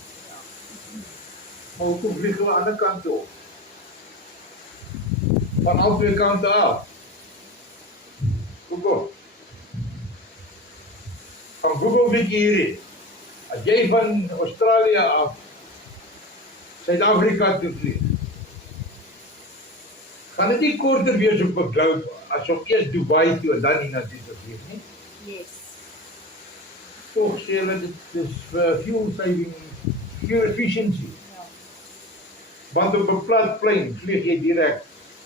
Maar hoekom vlieg hulle aan die ander kant toe op? Van al twee kante af. Google. Van Google weet jy hierdie. As jy van Australië af Suid-Afrika toe vlieg, gaan dit nie korter wees op 'n globe as om eers Dubai toe en dan hiernatoe te vlieg nie. Yes. Toch sê hulle dit is fuel saving, fuel efficiency. Want op 'n plat plein vlieg jy direk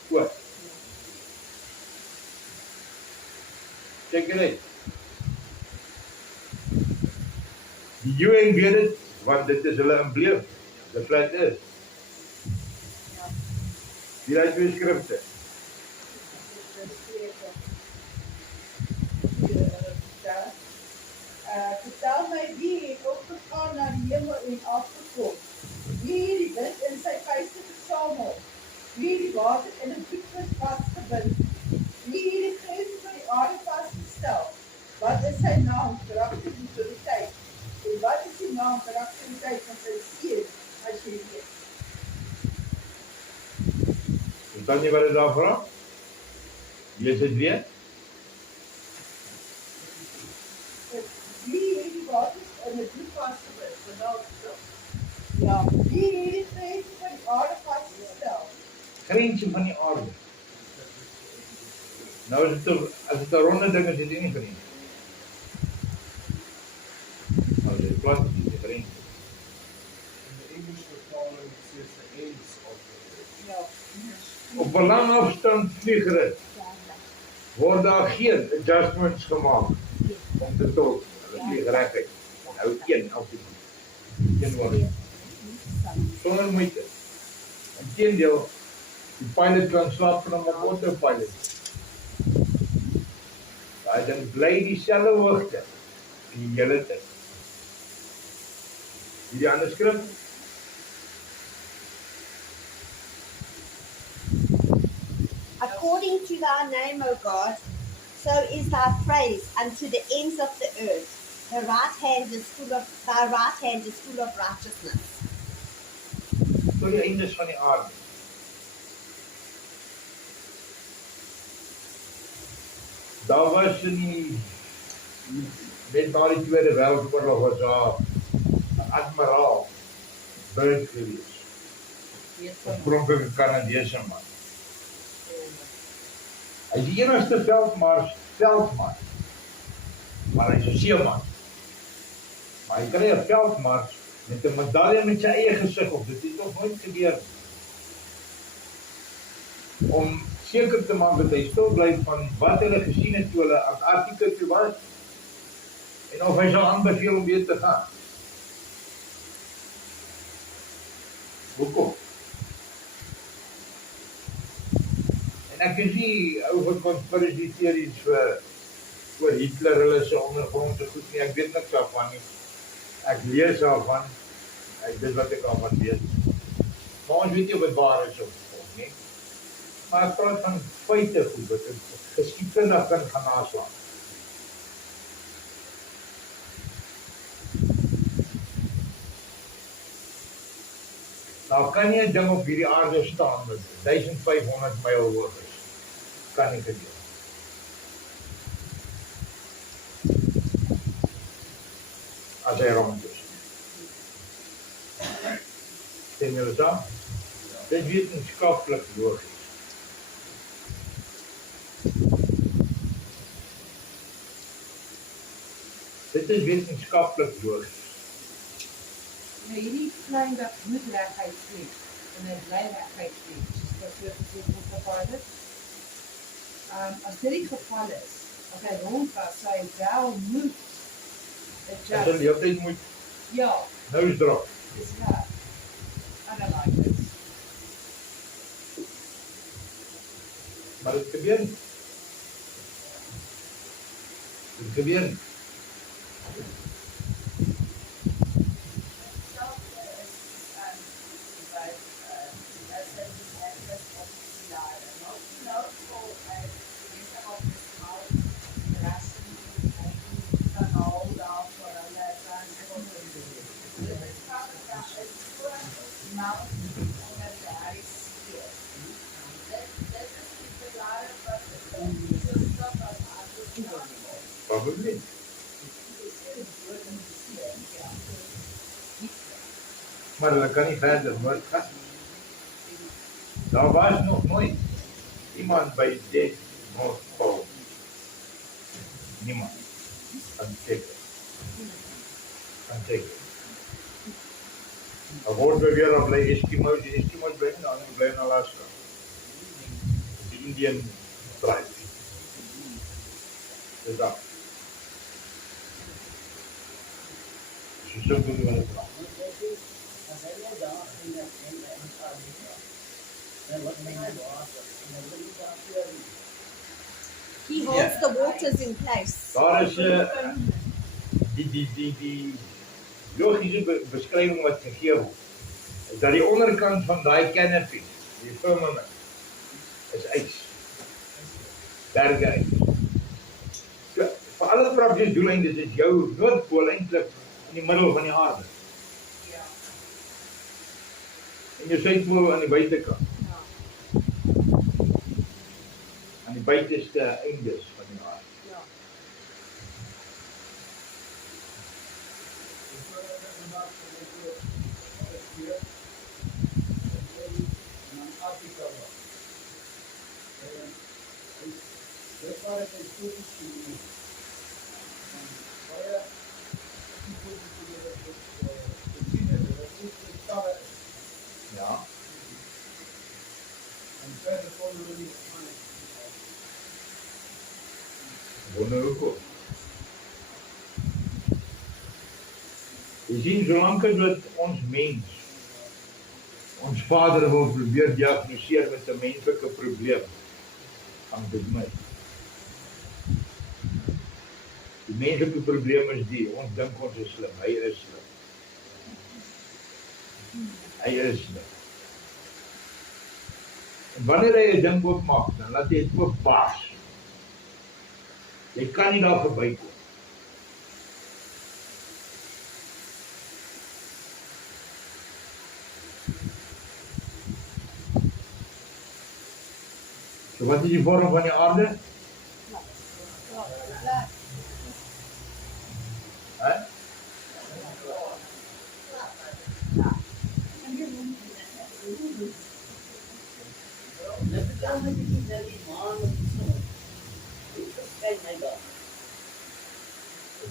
oor. Check it uit. Die UN weet dit, want dit is hulle embleem. The flat earth. Die uit twee skrifte. Vertel my wie het opgegaan na die hemel en afgekom. Wie het die wind in sy vuiste versamel. Wie het die water in 'n voetvis vasgebind. Wie het die grense van die aarde vasgestel. Wat is sy naam, karakter en autoriteit. En wat is die naam, karakter en autoriteit van sy seun, as jy weet. Verstaan jy wat dit daar vra? Lees dit weer. Wie het die waters in 'n bloed vasgebind, vandaag so. Ja, wie het die grense van die aarde vasgestel. Grense van die aarde. Nou is dit as dit 'n ronde ding is, dit nie grense. As dit plat is, dit grense. In the English vertaling says the ends of the earth. Ja. Op 'n lang afstand vliegrit word daar geen adjustments gemaak om te tot die regheid. Nou een altitude. Een word. Sonder moeite. Inteendeel, die pilot kan slaap van 'n autopilot. Hy dan bly dieselfde hoogte die hele tyd. Hierdie ander skrif. According to thy name, O God, so is thy praise unto the ends of the earth. Thy right hand is full of righteousness. Tot die eindes van die aarde. Daar was in die net na die Tweede Wêreldoorlog was daar 'n admiraal Byrd gewees. 'n Oorspronklike Kanadese man. Hy is die enigste veldman, maar hy is 'n seeman. Maar hy kry 'n veldmars met 'n medalje met sy eie gesig op. Dit het nog nooit gebeur. Om seker te maak dat hy stil bly van wat hulle gesien het toe hulle Antarktika toe was en of hy sal aanbeveel om weer te gaan. Hoekom? En ek is nie ou vir conspiracy theories vir Hitler, hulle se ondergrondse goed nie. Ek weet niks daarvan nie. Ek lees daarvan. Dis wat ek daarvan weet. Maar ons weet nie of dit waar is of nie. Maar ek praat van feite goed, wat ek geskiedkundig kan gaan naslaan. Nou kan nie 'n ding op hierdie aarde staan wat 1500 myl hoog is. Kan nie gebeur. As hy rond is. Stem julle saam? Dit is wetenskaplik logies. Dit is wetenskaplik logies. Nou hierdie klein dat moet reguit vlieg en dit bly reguit vlieg, soos wat so gesê word gevaarlik. As dit die geval is, as hy rond was, sou hy wel moet As hy die hele tyd moet Ja, nose drop. dis reg. I don't like this. Maar dit gebeur nie. Dit gebeur nie. Probably. Maar hulle kan nie verder nooit gaan. Daar was nog nooit iemand by dit Noordpool. Niemand. Kan teken. Kan teken. Er word beweer dat bly Eskimo's, die Eskimo's bly nie, hulle bly in Alaska. Die Indian tribe. Dis dat. So doen we het wel. He holds the waters in place. Daar is die logiese beskrywing wat gegee word. Is dat die onderkant van daai canopy, die firmament, is ys. Berge ys. So, vir alle praktiese doeleindes is jou noordpool eintlik in die middel van die aarde. Ja. En jou suidpool aan die buitekant. Aan die buiteste eindes van die aarde. Ja. Ja. Wonder hoekom. Jy sien, solank as wat ons mens, ons vader wil probeer diagnoseer met 'n menslike probleem, gaan dit my. Die menslike probleem is die, ons dink ons is slim, hy is slim. Hy is slim. En wanneer hy 'n ding oopmaak, dan laat hy dit oopbars. Jy kan nie daar verbykom. So wat is die vorm van die aarde? Hè?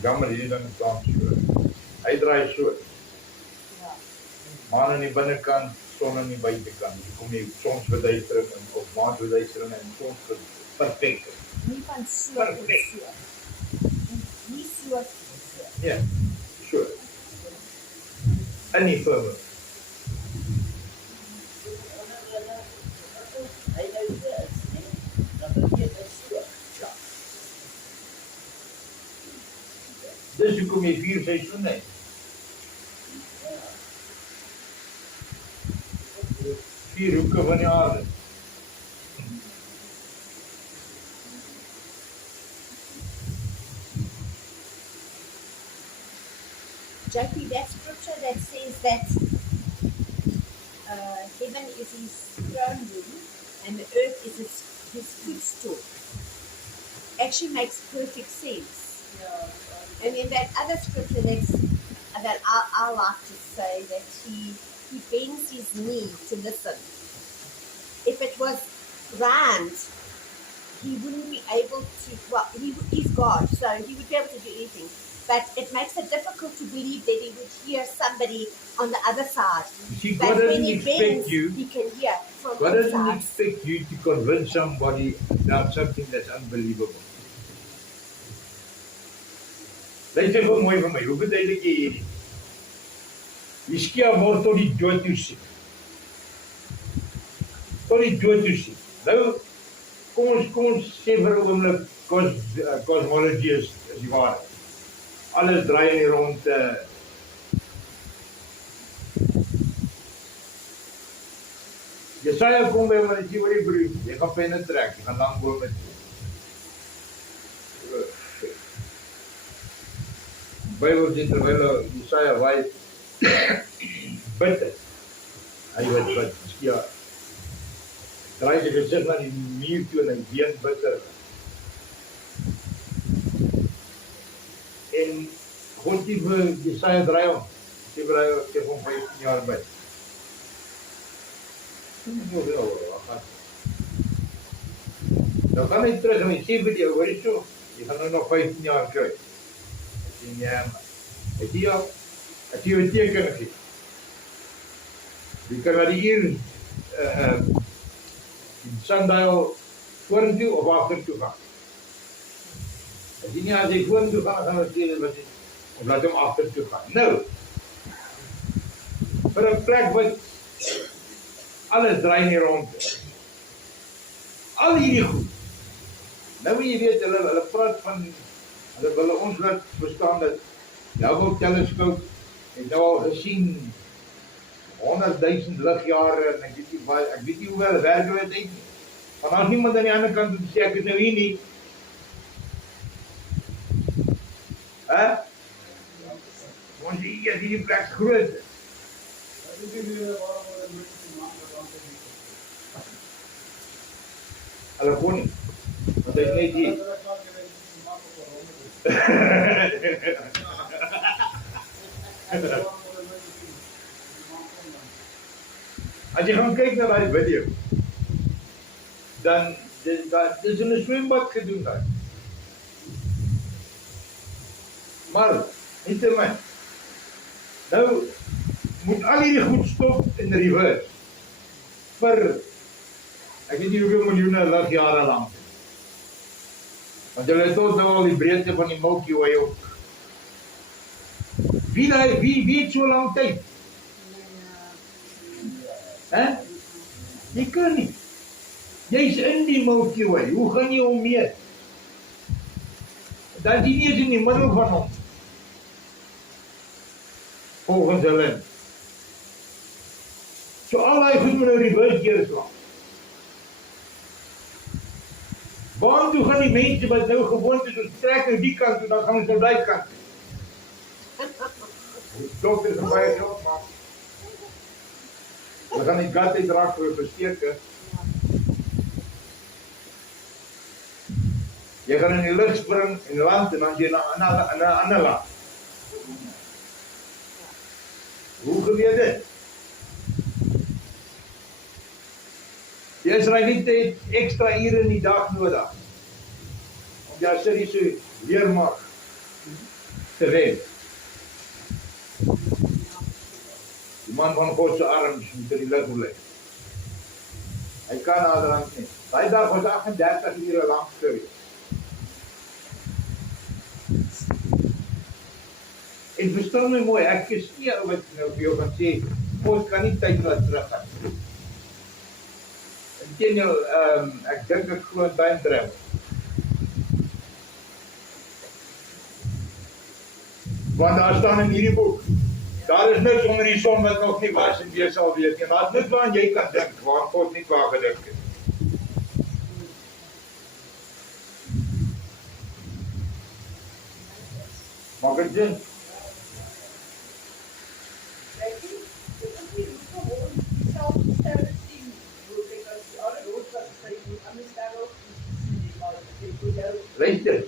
Jammer, hierdie ding staan so. Hy draai so. Maan aan die binnekant, son aan die buitekant. Hier kom die sonsverduistering in, of maansverduistering en sonsverduistering. Perfect. Nie van so Perfect. so. Nie so so. Ja, so. In die firmament. Dis hoekom jy 4 seisoene het. Vier hoeke van die aarde. Jackie, that scripture that says that heaven is his throne room and the earth is his footstool actually makes perfect sense. And in that other scripture that I like to say that he bends his knee to listen. If it was round, he wouldn't be able to, well, he's God, so he would be able to do anything. But it makes it difficult to believe that he would hear somebody on the other side. You see, But God when doesn't he expect bends, you, he can hear from God both doesn't sides. expect you to convince somebody about something that's unbelievable. Luister gou mooi vir my, hoe verduidelik jy hierdie? Hizkia word tot die dood toe siek. Tot die dood toe siek. Nou, kom ons sê vir 'n oomblik, cosmology is die waarheid. Alles draai in die rond. Jesaja kom by hom en sê, hoor die broer, jy gaan penne trek, jy gaan lang bome toe. Bybel sê terwyl Jesaja waai bid het. Hy bid, ja. Draai sy gesig na die muur toe en hy ween bitter. En God die vir Jesaja draai om. Sê vir hy, sê vir hom 15 jaar bid. Nou gaan hy terug en hy sê vir die ou, hoor jy so, jy gaan nou nog 15 jaar kry. Ek sê, ja man, ek sê jy 'n teken gee. Jy kan na die hier die sundial vorentoe of agtertoe gaan. As jy nie as jy vorentoe gaan ons sê wat jy, of laat hom agtertoe gaan. Nou, vir 'n plek wat alles draai nie rond. Al hierdie goed. Nou jy weet, hulle praat van, hulle wil ons laat verstaan dat Hubble teleskoop het nou al gesien 100,000 ligjare en ek weet nie hoeveel werk hulle het nie. Want as niemand aan die ander kant sê ek is nou hier nie. Ons hier die plek groot. Hulle kon nie. Want hy is net hier. As jy gaan kyk na daai video, dan dis in 'n swembad gedoen daar. Maar, inderdaad, nou moet al hierdie goed stop in reverse vir ek weet nie hoeveel miljoene ligjare lank. Want hulle het tot nou al die breedte van die Milky Way ook. Wie het so lang tyd? Jy kan nie. Jy's in die Milky Way. Hoe gaan jy hom meet? Dat jy nie is in die middel van hom. Volgens hulle. So al die goed moet nou reverse deurslaan. Waar toe gaan die mense wat nou gewoond is, ons trek nou die kant toe, dan gaan ons nou die kant. Dokter is baie groot, maar we gaan die gat uitdraak vir 'n versteker. Jy gaan in die lug spring en land en dan jy na 'n ander land. Hoe gebeur dit? Die Israeliete het ekstra ure in die dag nodig om die Assiriese weermag te wen. Die man van God se arms moet in die lug bly. Hy kan naderhand nie. Daai dag was 38 ure lank gewees. En verstaan my mooi, ek is nie ou wat nou vir jou gaan sê, God kan nie tyd laat teruggaan. Inteendeel, ek dink ek glo in time travel. Want daar staan in hierdie boek, daar is niks onder die son wat nog nie was en weer sal wees nie. Daar is niks waaraan jy kan dink, waar God nie waar gedink het. Maak dit sin? Luister,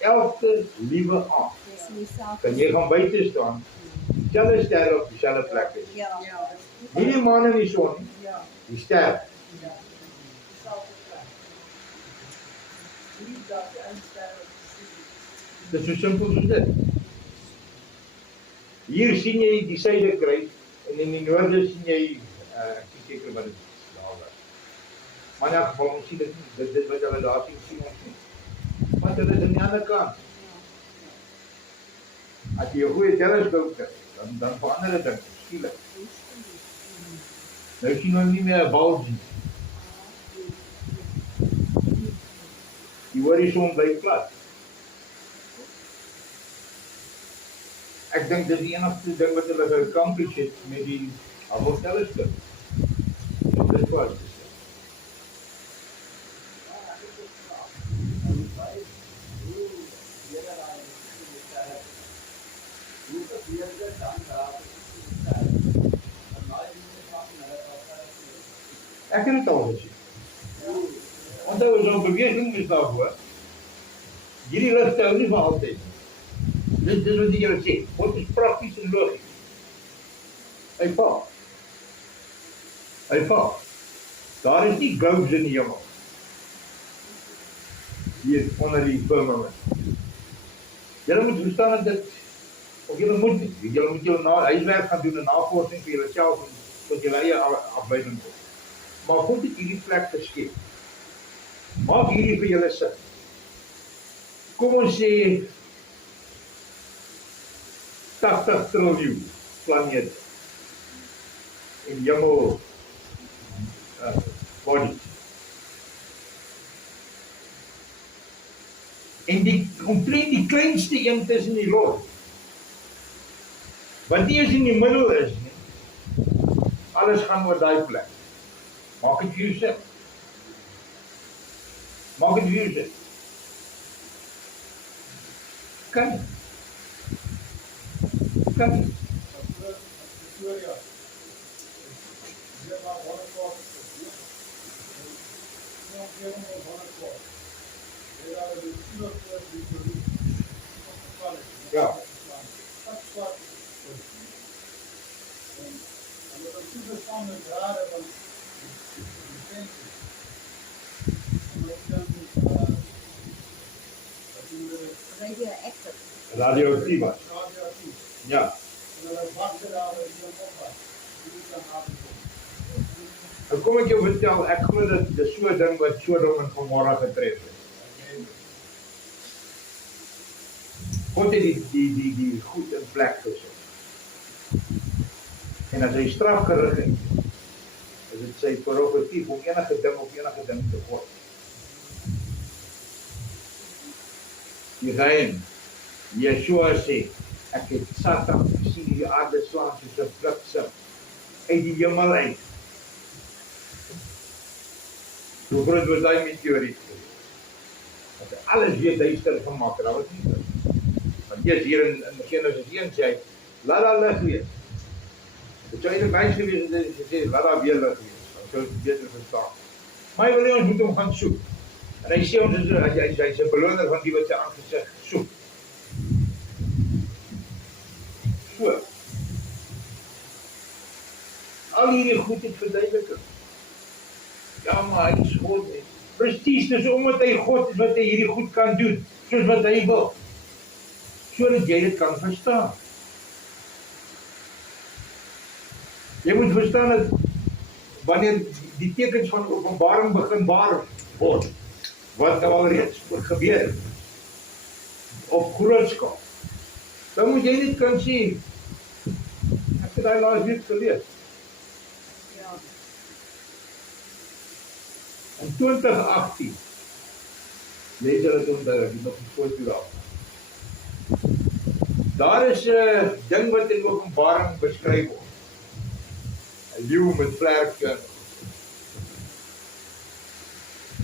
elke liewe aand, Dis nie saak. kan jy gaan buite staan, dieselfde sterre op dieselfde plek is. Ja. Nie die maan en die son nie, Ja. die ster. Ja. Dieselfde plek. Nie dat die een ster op die Dit is so simpel soos dit. Hier sien jy die suiderkruis en in die noorde sien jy, ek is nie seker wat dit daar was. Maar in elk geval, ons sien dit nie, dit wat hulle daar sien ons nie. Want hulle is aan die ander kant. As jy 'n goeie teleskoop kry, dan verander dit ding, skielik. Nou sien ons nie meer 'n bulge nie. Die horison bly plat. Ek dink dis die enigste ding wat hulle geaccomplish het met die Hubble teleskoop. Om dit vas te stel. Ek het dit al gesien. Onthou is al beweging is daarvoor. Hierdie ligte hou nie vir altyd. Dis wat die Here sê. God is prakties en logies. Hy val. Daar is nie globes in die hemel. Hier onder die firmament. Julle moet verstaan dat dit, of julle moet nie, julle moet julle huiswerk gaan doen en navorsing vir julleself en tot julle eie afleiding kom. Maar God het hierdie plek geskep. Maak hierdie vir julle sin. Kom ons sê 80 triljoen planete en hemel bodies. En omtrent die kleinste een tussen die lot, wat nie eens in die middel is nie, alles gaan oor daai plek. Maak het vir jou sin. Kan nie. Victoria. Jy maar baie kort. Nou gee hom baie kort. Jy daar die soort die produk. Ja. Wat swart. En dit is super spannend grade van Radioactive. Radioactief. Ja. En kom ek jou vertel, ek glo dat dis so 'n ding wat Sodom en Gomorra getref het. God het die goed in plek gesit. En as hy straf gerig het, is dit sy prerogatief om enige ding te God. Die geheim, Yeshua sê, ek het Satan gesien die aarde slaan soos 'n bliksem uit die hemel uit. Hoe groot was daai meteoriet geweest? Dat hy alles weer duister gemaak het, dat was nie so. Want eers hier in Genesis 1 sê hy, laat daar lig wees. Dit sou eintlik wys gewees het as hy sê, laat daar weer lig wees. Dan sou dit beter verstaan. Maar hy wil hê ons moet hom gaan soek. En hy sê ons hy's 'n beloner van die wat sy aangesig soek. So. Al hierdie goed het verduidelik. Ja, maar hy is God. Presies, dis omdat hy God is wat hy hierdie goed kan doen, soos wat hy wil. Sodat jy dit kan verstaan. Jy moet verstaan dat wanneer die tekens van Openbaring begin waar word, wat nou al reeds gebeur het, op groot skaal, dan moet jy net kan sê, ek het daai laas week gelees. In 2018, lees hulle toen daar, die nog een foto daar. Daar is 'n ding wat in Openbaring beskryf word. 'n Leeu met vlerke.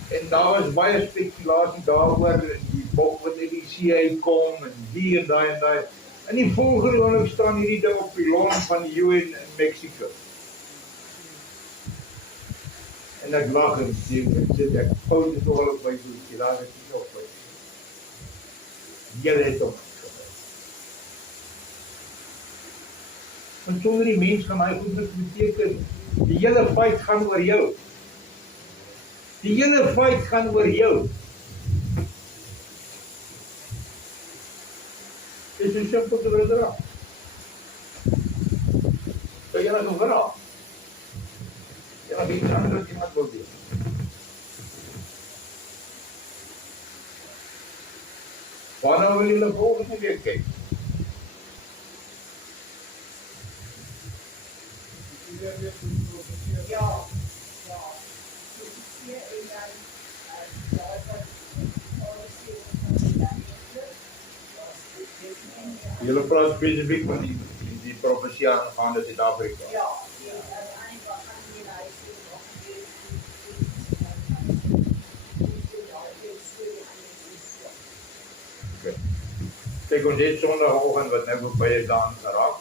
En daar was baie spekulasie daaroor, die bok wat uit die see uitkom, en die en daai en daai. In die volgende oomblik staan hierdie ding op die lawn van die UN in Mexico. En ek lag en sê, ek hou dit nogal op my boekje, daar het nie op my. Julle het op my gebruik. Want sonder die mens gaan hy goed niks beteken. Die hele fight gaan oor jou. Die hele fight gaan oor jou. Dit is so simpel te verdra. So jy nou verdra. Jy weet nie wat iemand wil doen. Waarna wil julle volgende week kyk? Ja. Hier en dan daar wat Julle praat spesifiek van die profesie aangaande Suid-Afrika. ja, uiteindelijk gaan we naar huis toe. Okay. Kyk, ons het sondagoggend wat nou baie daan geraak.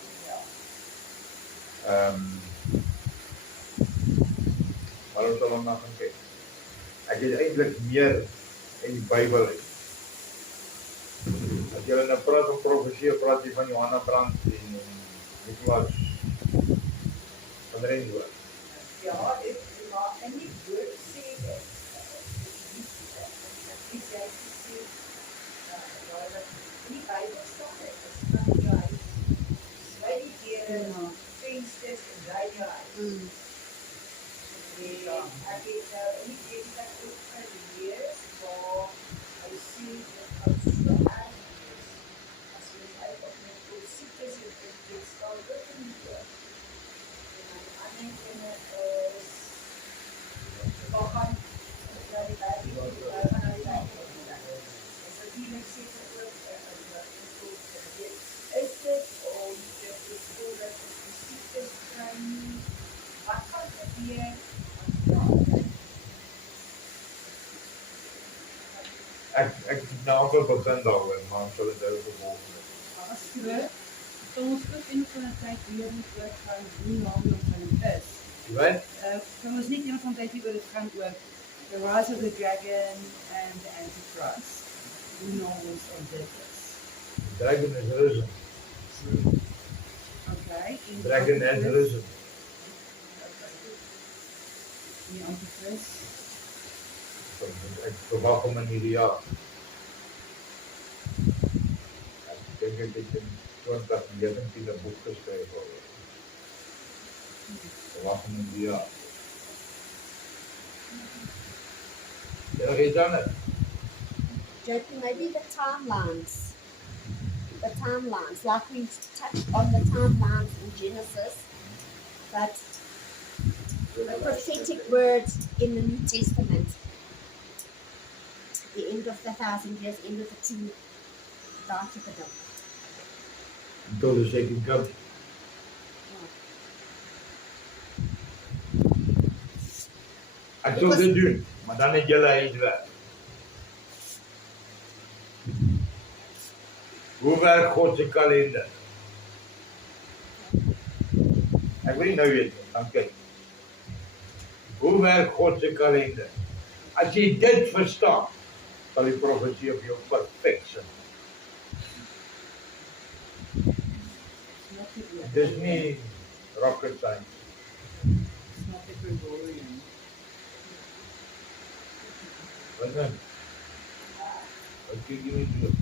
Maar ons sal hom na gaan kyk. Ek het eintlik meer in die Bybel uit. As jy nou praat van profesie, praat jy van Johanna Brand en Nicholas van Rensburg. Ja, dit maar en die woord sê dit. Dis jy sê die Bybel staan dit. Dit is jy. Sy die Here vensters en dry jou uit. Ek het nie weet dat ook gelees waar hy sê dat so erg is. As jy uit op met siektes en dit staan dit in die woord. En dan ander dinge is waar gaan na die Bybel, waar gaan na die Bybel. En so die mense sê ook is dit om te voorspel dat die siektes kry nie? Wat gaan gebeur? Ek nou wil begin daaroor, maar ons sal dit nou vervolg. As skrif, so ons skrif in van 'n tyd weer moet oor gaan hoe naamlik van dit is. Wat? Kan ons niet een van tijd oor het gaan oor the rise of the dragon and the antichrist. Hoe naamlik van dit is. Dragon is risen. Okay. Dragon has risen. Die antichrist. Ek verwag hom in hierdie jaar. Ek dink ek het in 2019 'n boek geskryf oor. Verwag hom in hierdie jaar. Ja, ek dan het. Joking, maybe the timelines. The timelines, like we touched on the timelines in Genesis, but the prophetic words in the New Testament. The end of the 1,000 years, end of the two dark of the dawn. Until the second comes. Ek sal dit doen, maar dan het julle iets werk. Hoe werk God se kalender? Ek wil nie nou weet, dan kyk. Hoe werk God se kalender? As jy dit verstaan, sal die profesie op jou perfek sin. Dis nie rocket science. It's not the Gregorian. Wat dan? Wat kyk jy met jou?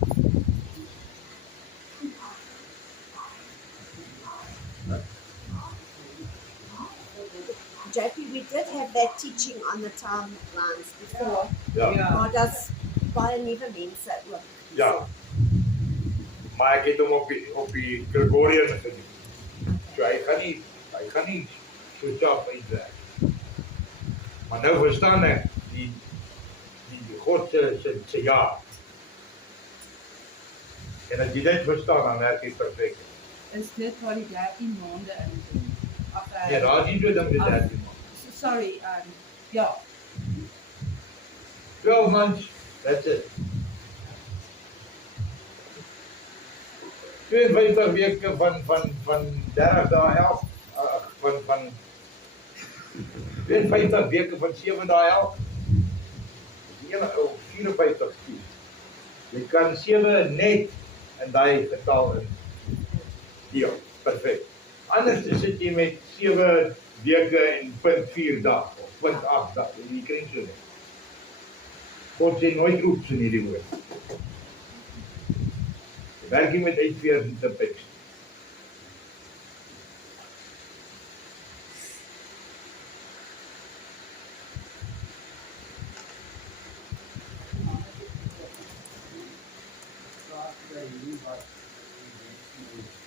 JP, we did have that teaching on the timelines before. Ja. Maar dat is baie nuwe mense ook. Ja. Maar ek het hom op die Gregorian gedoen. So hy gaan nie so sharp uitwerk. Maar nou verstaan ek die God se jaar. En as jy dit verstaan, dan werk jy perfek. Is dit waar die 13 maande in doen? Of, Nee, daar is nie so ding met 13 maande. sorry, ja, 12 months, that's it. 52 weke van 30 dae 11, van 52 weke van 7 dae 11. Die ene ou 54 kies. Jy kan 7 net in daai getal in. Ja, perfek. Anders sit jy met 7 weke en 0.4 dae of 0.8 dae. Jy kry so net. God sê nooit oeps in hierdie woord. Werk jy met uitveers en tipex.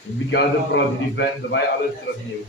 En wie gaan dan praat hierdie band, terwyl alles terug in jou.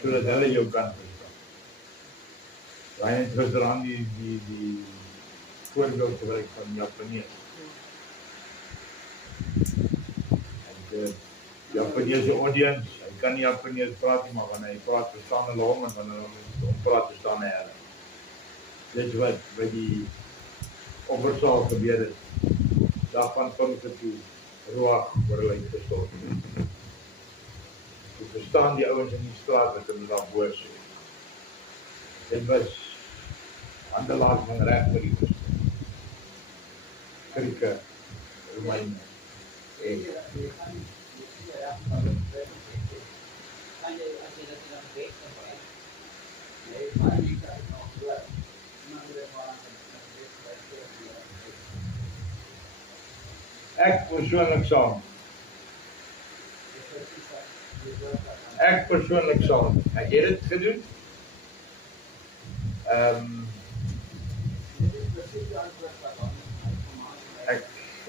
Sodat hulle jou kan verstaan. Ryan het gisteraan die voorbeeld gebruik van Japanees. En Japaneese audience, hy kan nie Japanees praat nie, maar wanneer hy praat verstaan hulle hom en wanneer hy praat verstaan hy hulle. Dit wat by die oppersaal gebeur het, daarvan kom ek toe roag oor hulle gestort. Ek verstaan die ouens in die straat wat hulle daar boos sê. Dit was handelaars van reg vir die verstaan. Grieke, Romeine, en ek persoonlik saam. Ek persoonlik saam. Het jy dit gedoen?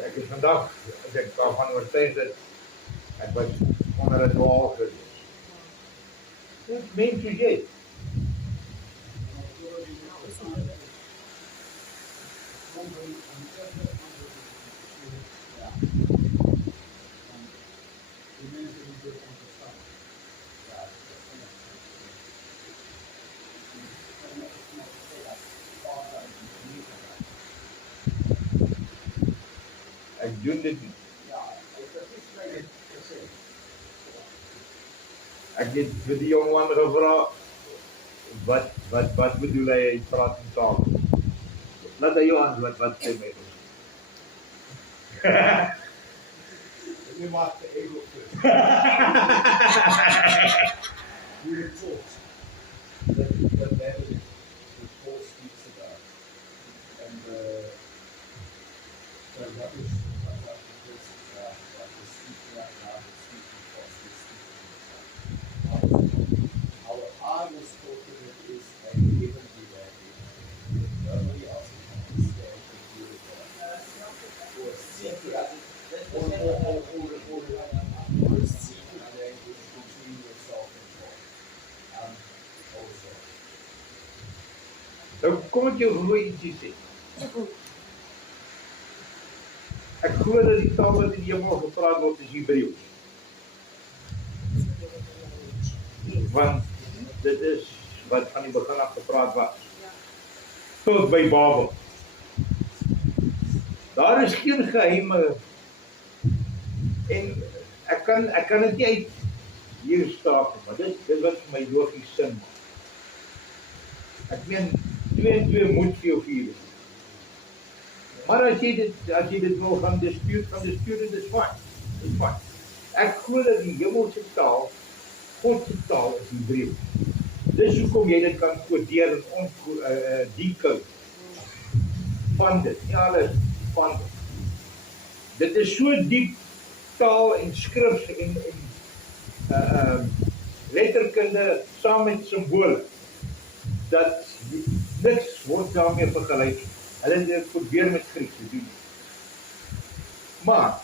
Ek is vandag, as ek daarvan oortuig dat ek was onder 'n dwaal gewees. Dit meen soos jy. Ek doen dit nie. Ek het vir die jongman gevra, wat bedoel hy praat in taal? Laat hy jou antwoord, wat sê my ons. Let me mark the ego first. We were taught that that is what Paul speaks about. And so that is what the speaking out loud, the speaking fast, the speaking. How I was taught that it is a heavenly language. Nobody else can understand the view of God. Or a secret. Or a secret language between yourself and God. Also. Nou kom ek jou gou ietsie sê. Ek glo dat die taal wat in die hemel gepraat word is Hebreeus. Want dit is wat van die begin af gepraat was. Tot by Babel. Daar is geen geheime. En ek kan dit nie uit hier staaf, maar dit wat vir my logies sin maak. Ek meen 2 en 2 moet vir jou 4 wees. Maar as jy dit wil gaan dispute, dit is fine. Dis fine. Ek glo dat die hemelse taal, God se taal is Hebreeus. Dis hoekom jy dit kan kodeer en decode van dit. Nie alles van dit. Dit is so diep taal en skrif en letterkunde saam met simbole dat niks word daarmee vergelyk. Hulle het dit probeer met Grieks te doen. Maar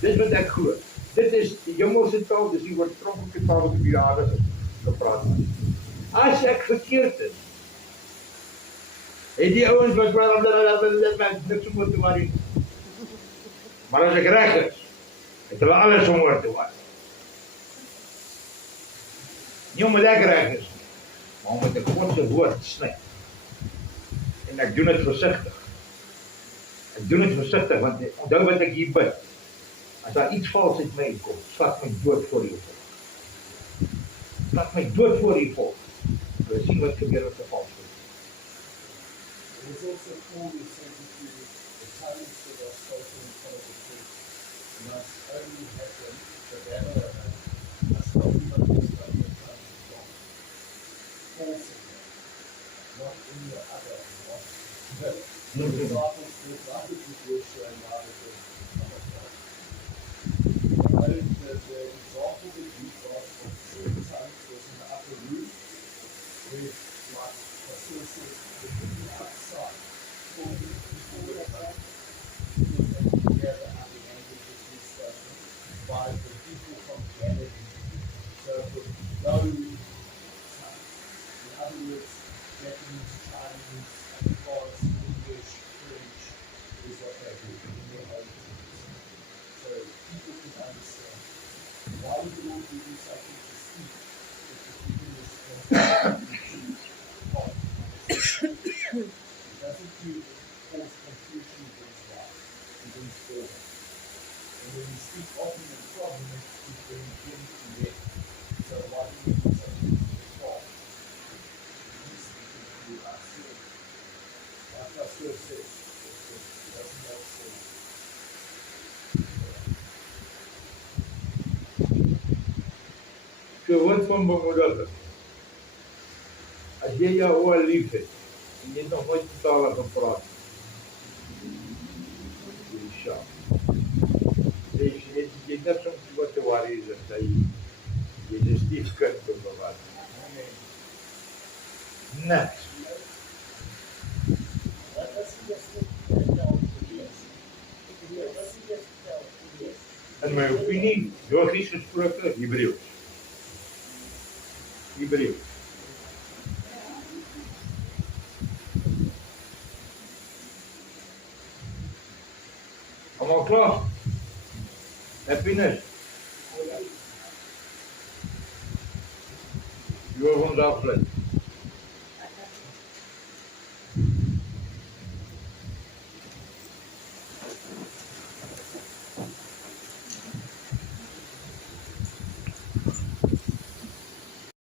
dis wat ek glo. Dit is die hemelse taal, dis die oorspronklike taal wat op die aarde gepraat word. As ek verkeerd is, het die ouens wat niks om oor te worry. Maar as ek reg is, het hulle alles om oor te worry. Nie omdat ek reg is, maar omdat ek God se woord sny. En ek doen dit versigtig. Ek doen dit versigtig, want onthou wat ek hier bid. As daar iets vals uit my kom, slag my dood voor u volk. Slag my dood voor u volk. We sien wat gebeur met die vals. It was also Paul who said to the talents that are spoken in front of the church must only happen the better must not be but the talents of God. Paul said that, not any other. But the disciples did not with Joshua and others of God. The example that you got of certain talents was in the upper room with like Pastor said, the outside. By the people from Galilee. So with no tongues. In other words, Japanese, Chinese, Americans, English, French is what they do in their own tongues. So people can understand. Why would the Lord give you something to speak if the people is it doesn't cause confusion against God, against order. And when you speak often in problem, it's very getting to get. So why do you do something to fall? You speak to ourselves. Like Pastor says, it doesn't make sense. So wat van bemoediging? As jy jou oor lief het, en jy het nog nooit totale gepraat. Jy sjaap. Jy het net soms wat te worry is, dat jy is 'n stiefkind of wat. Niks. In my opinie, logies gesproke, Hebreëus. Hebreëus. Allemaal klaar? Happiness. Jy wil ons afsluit.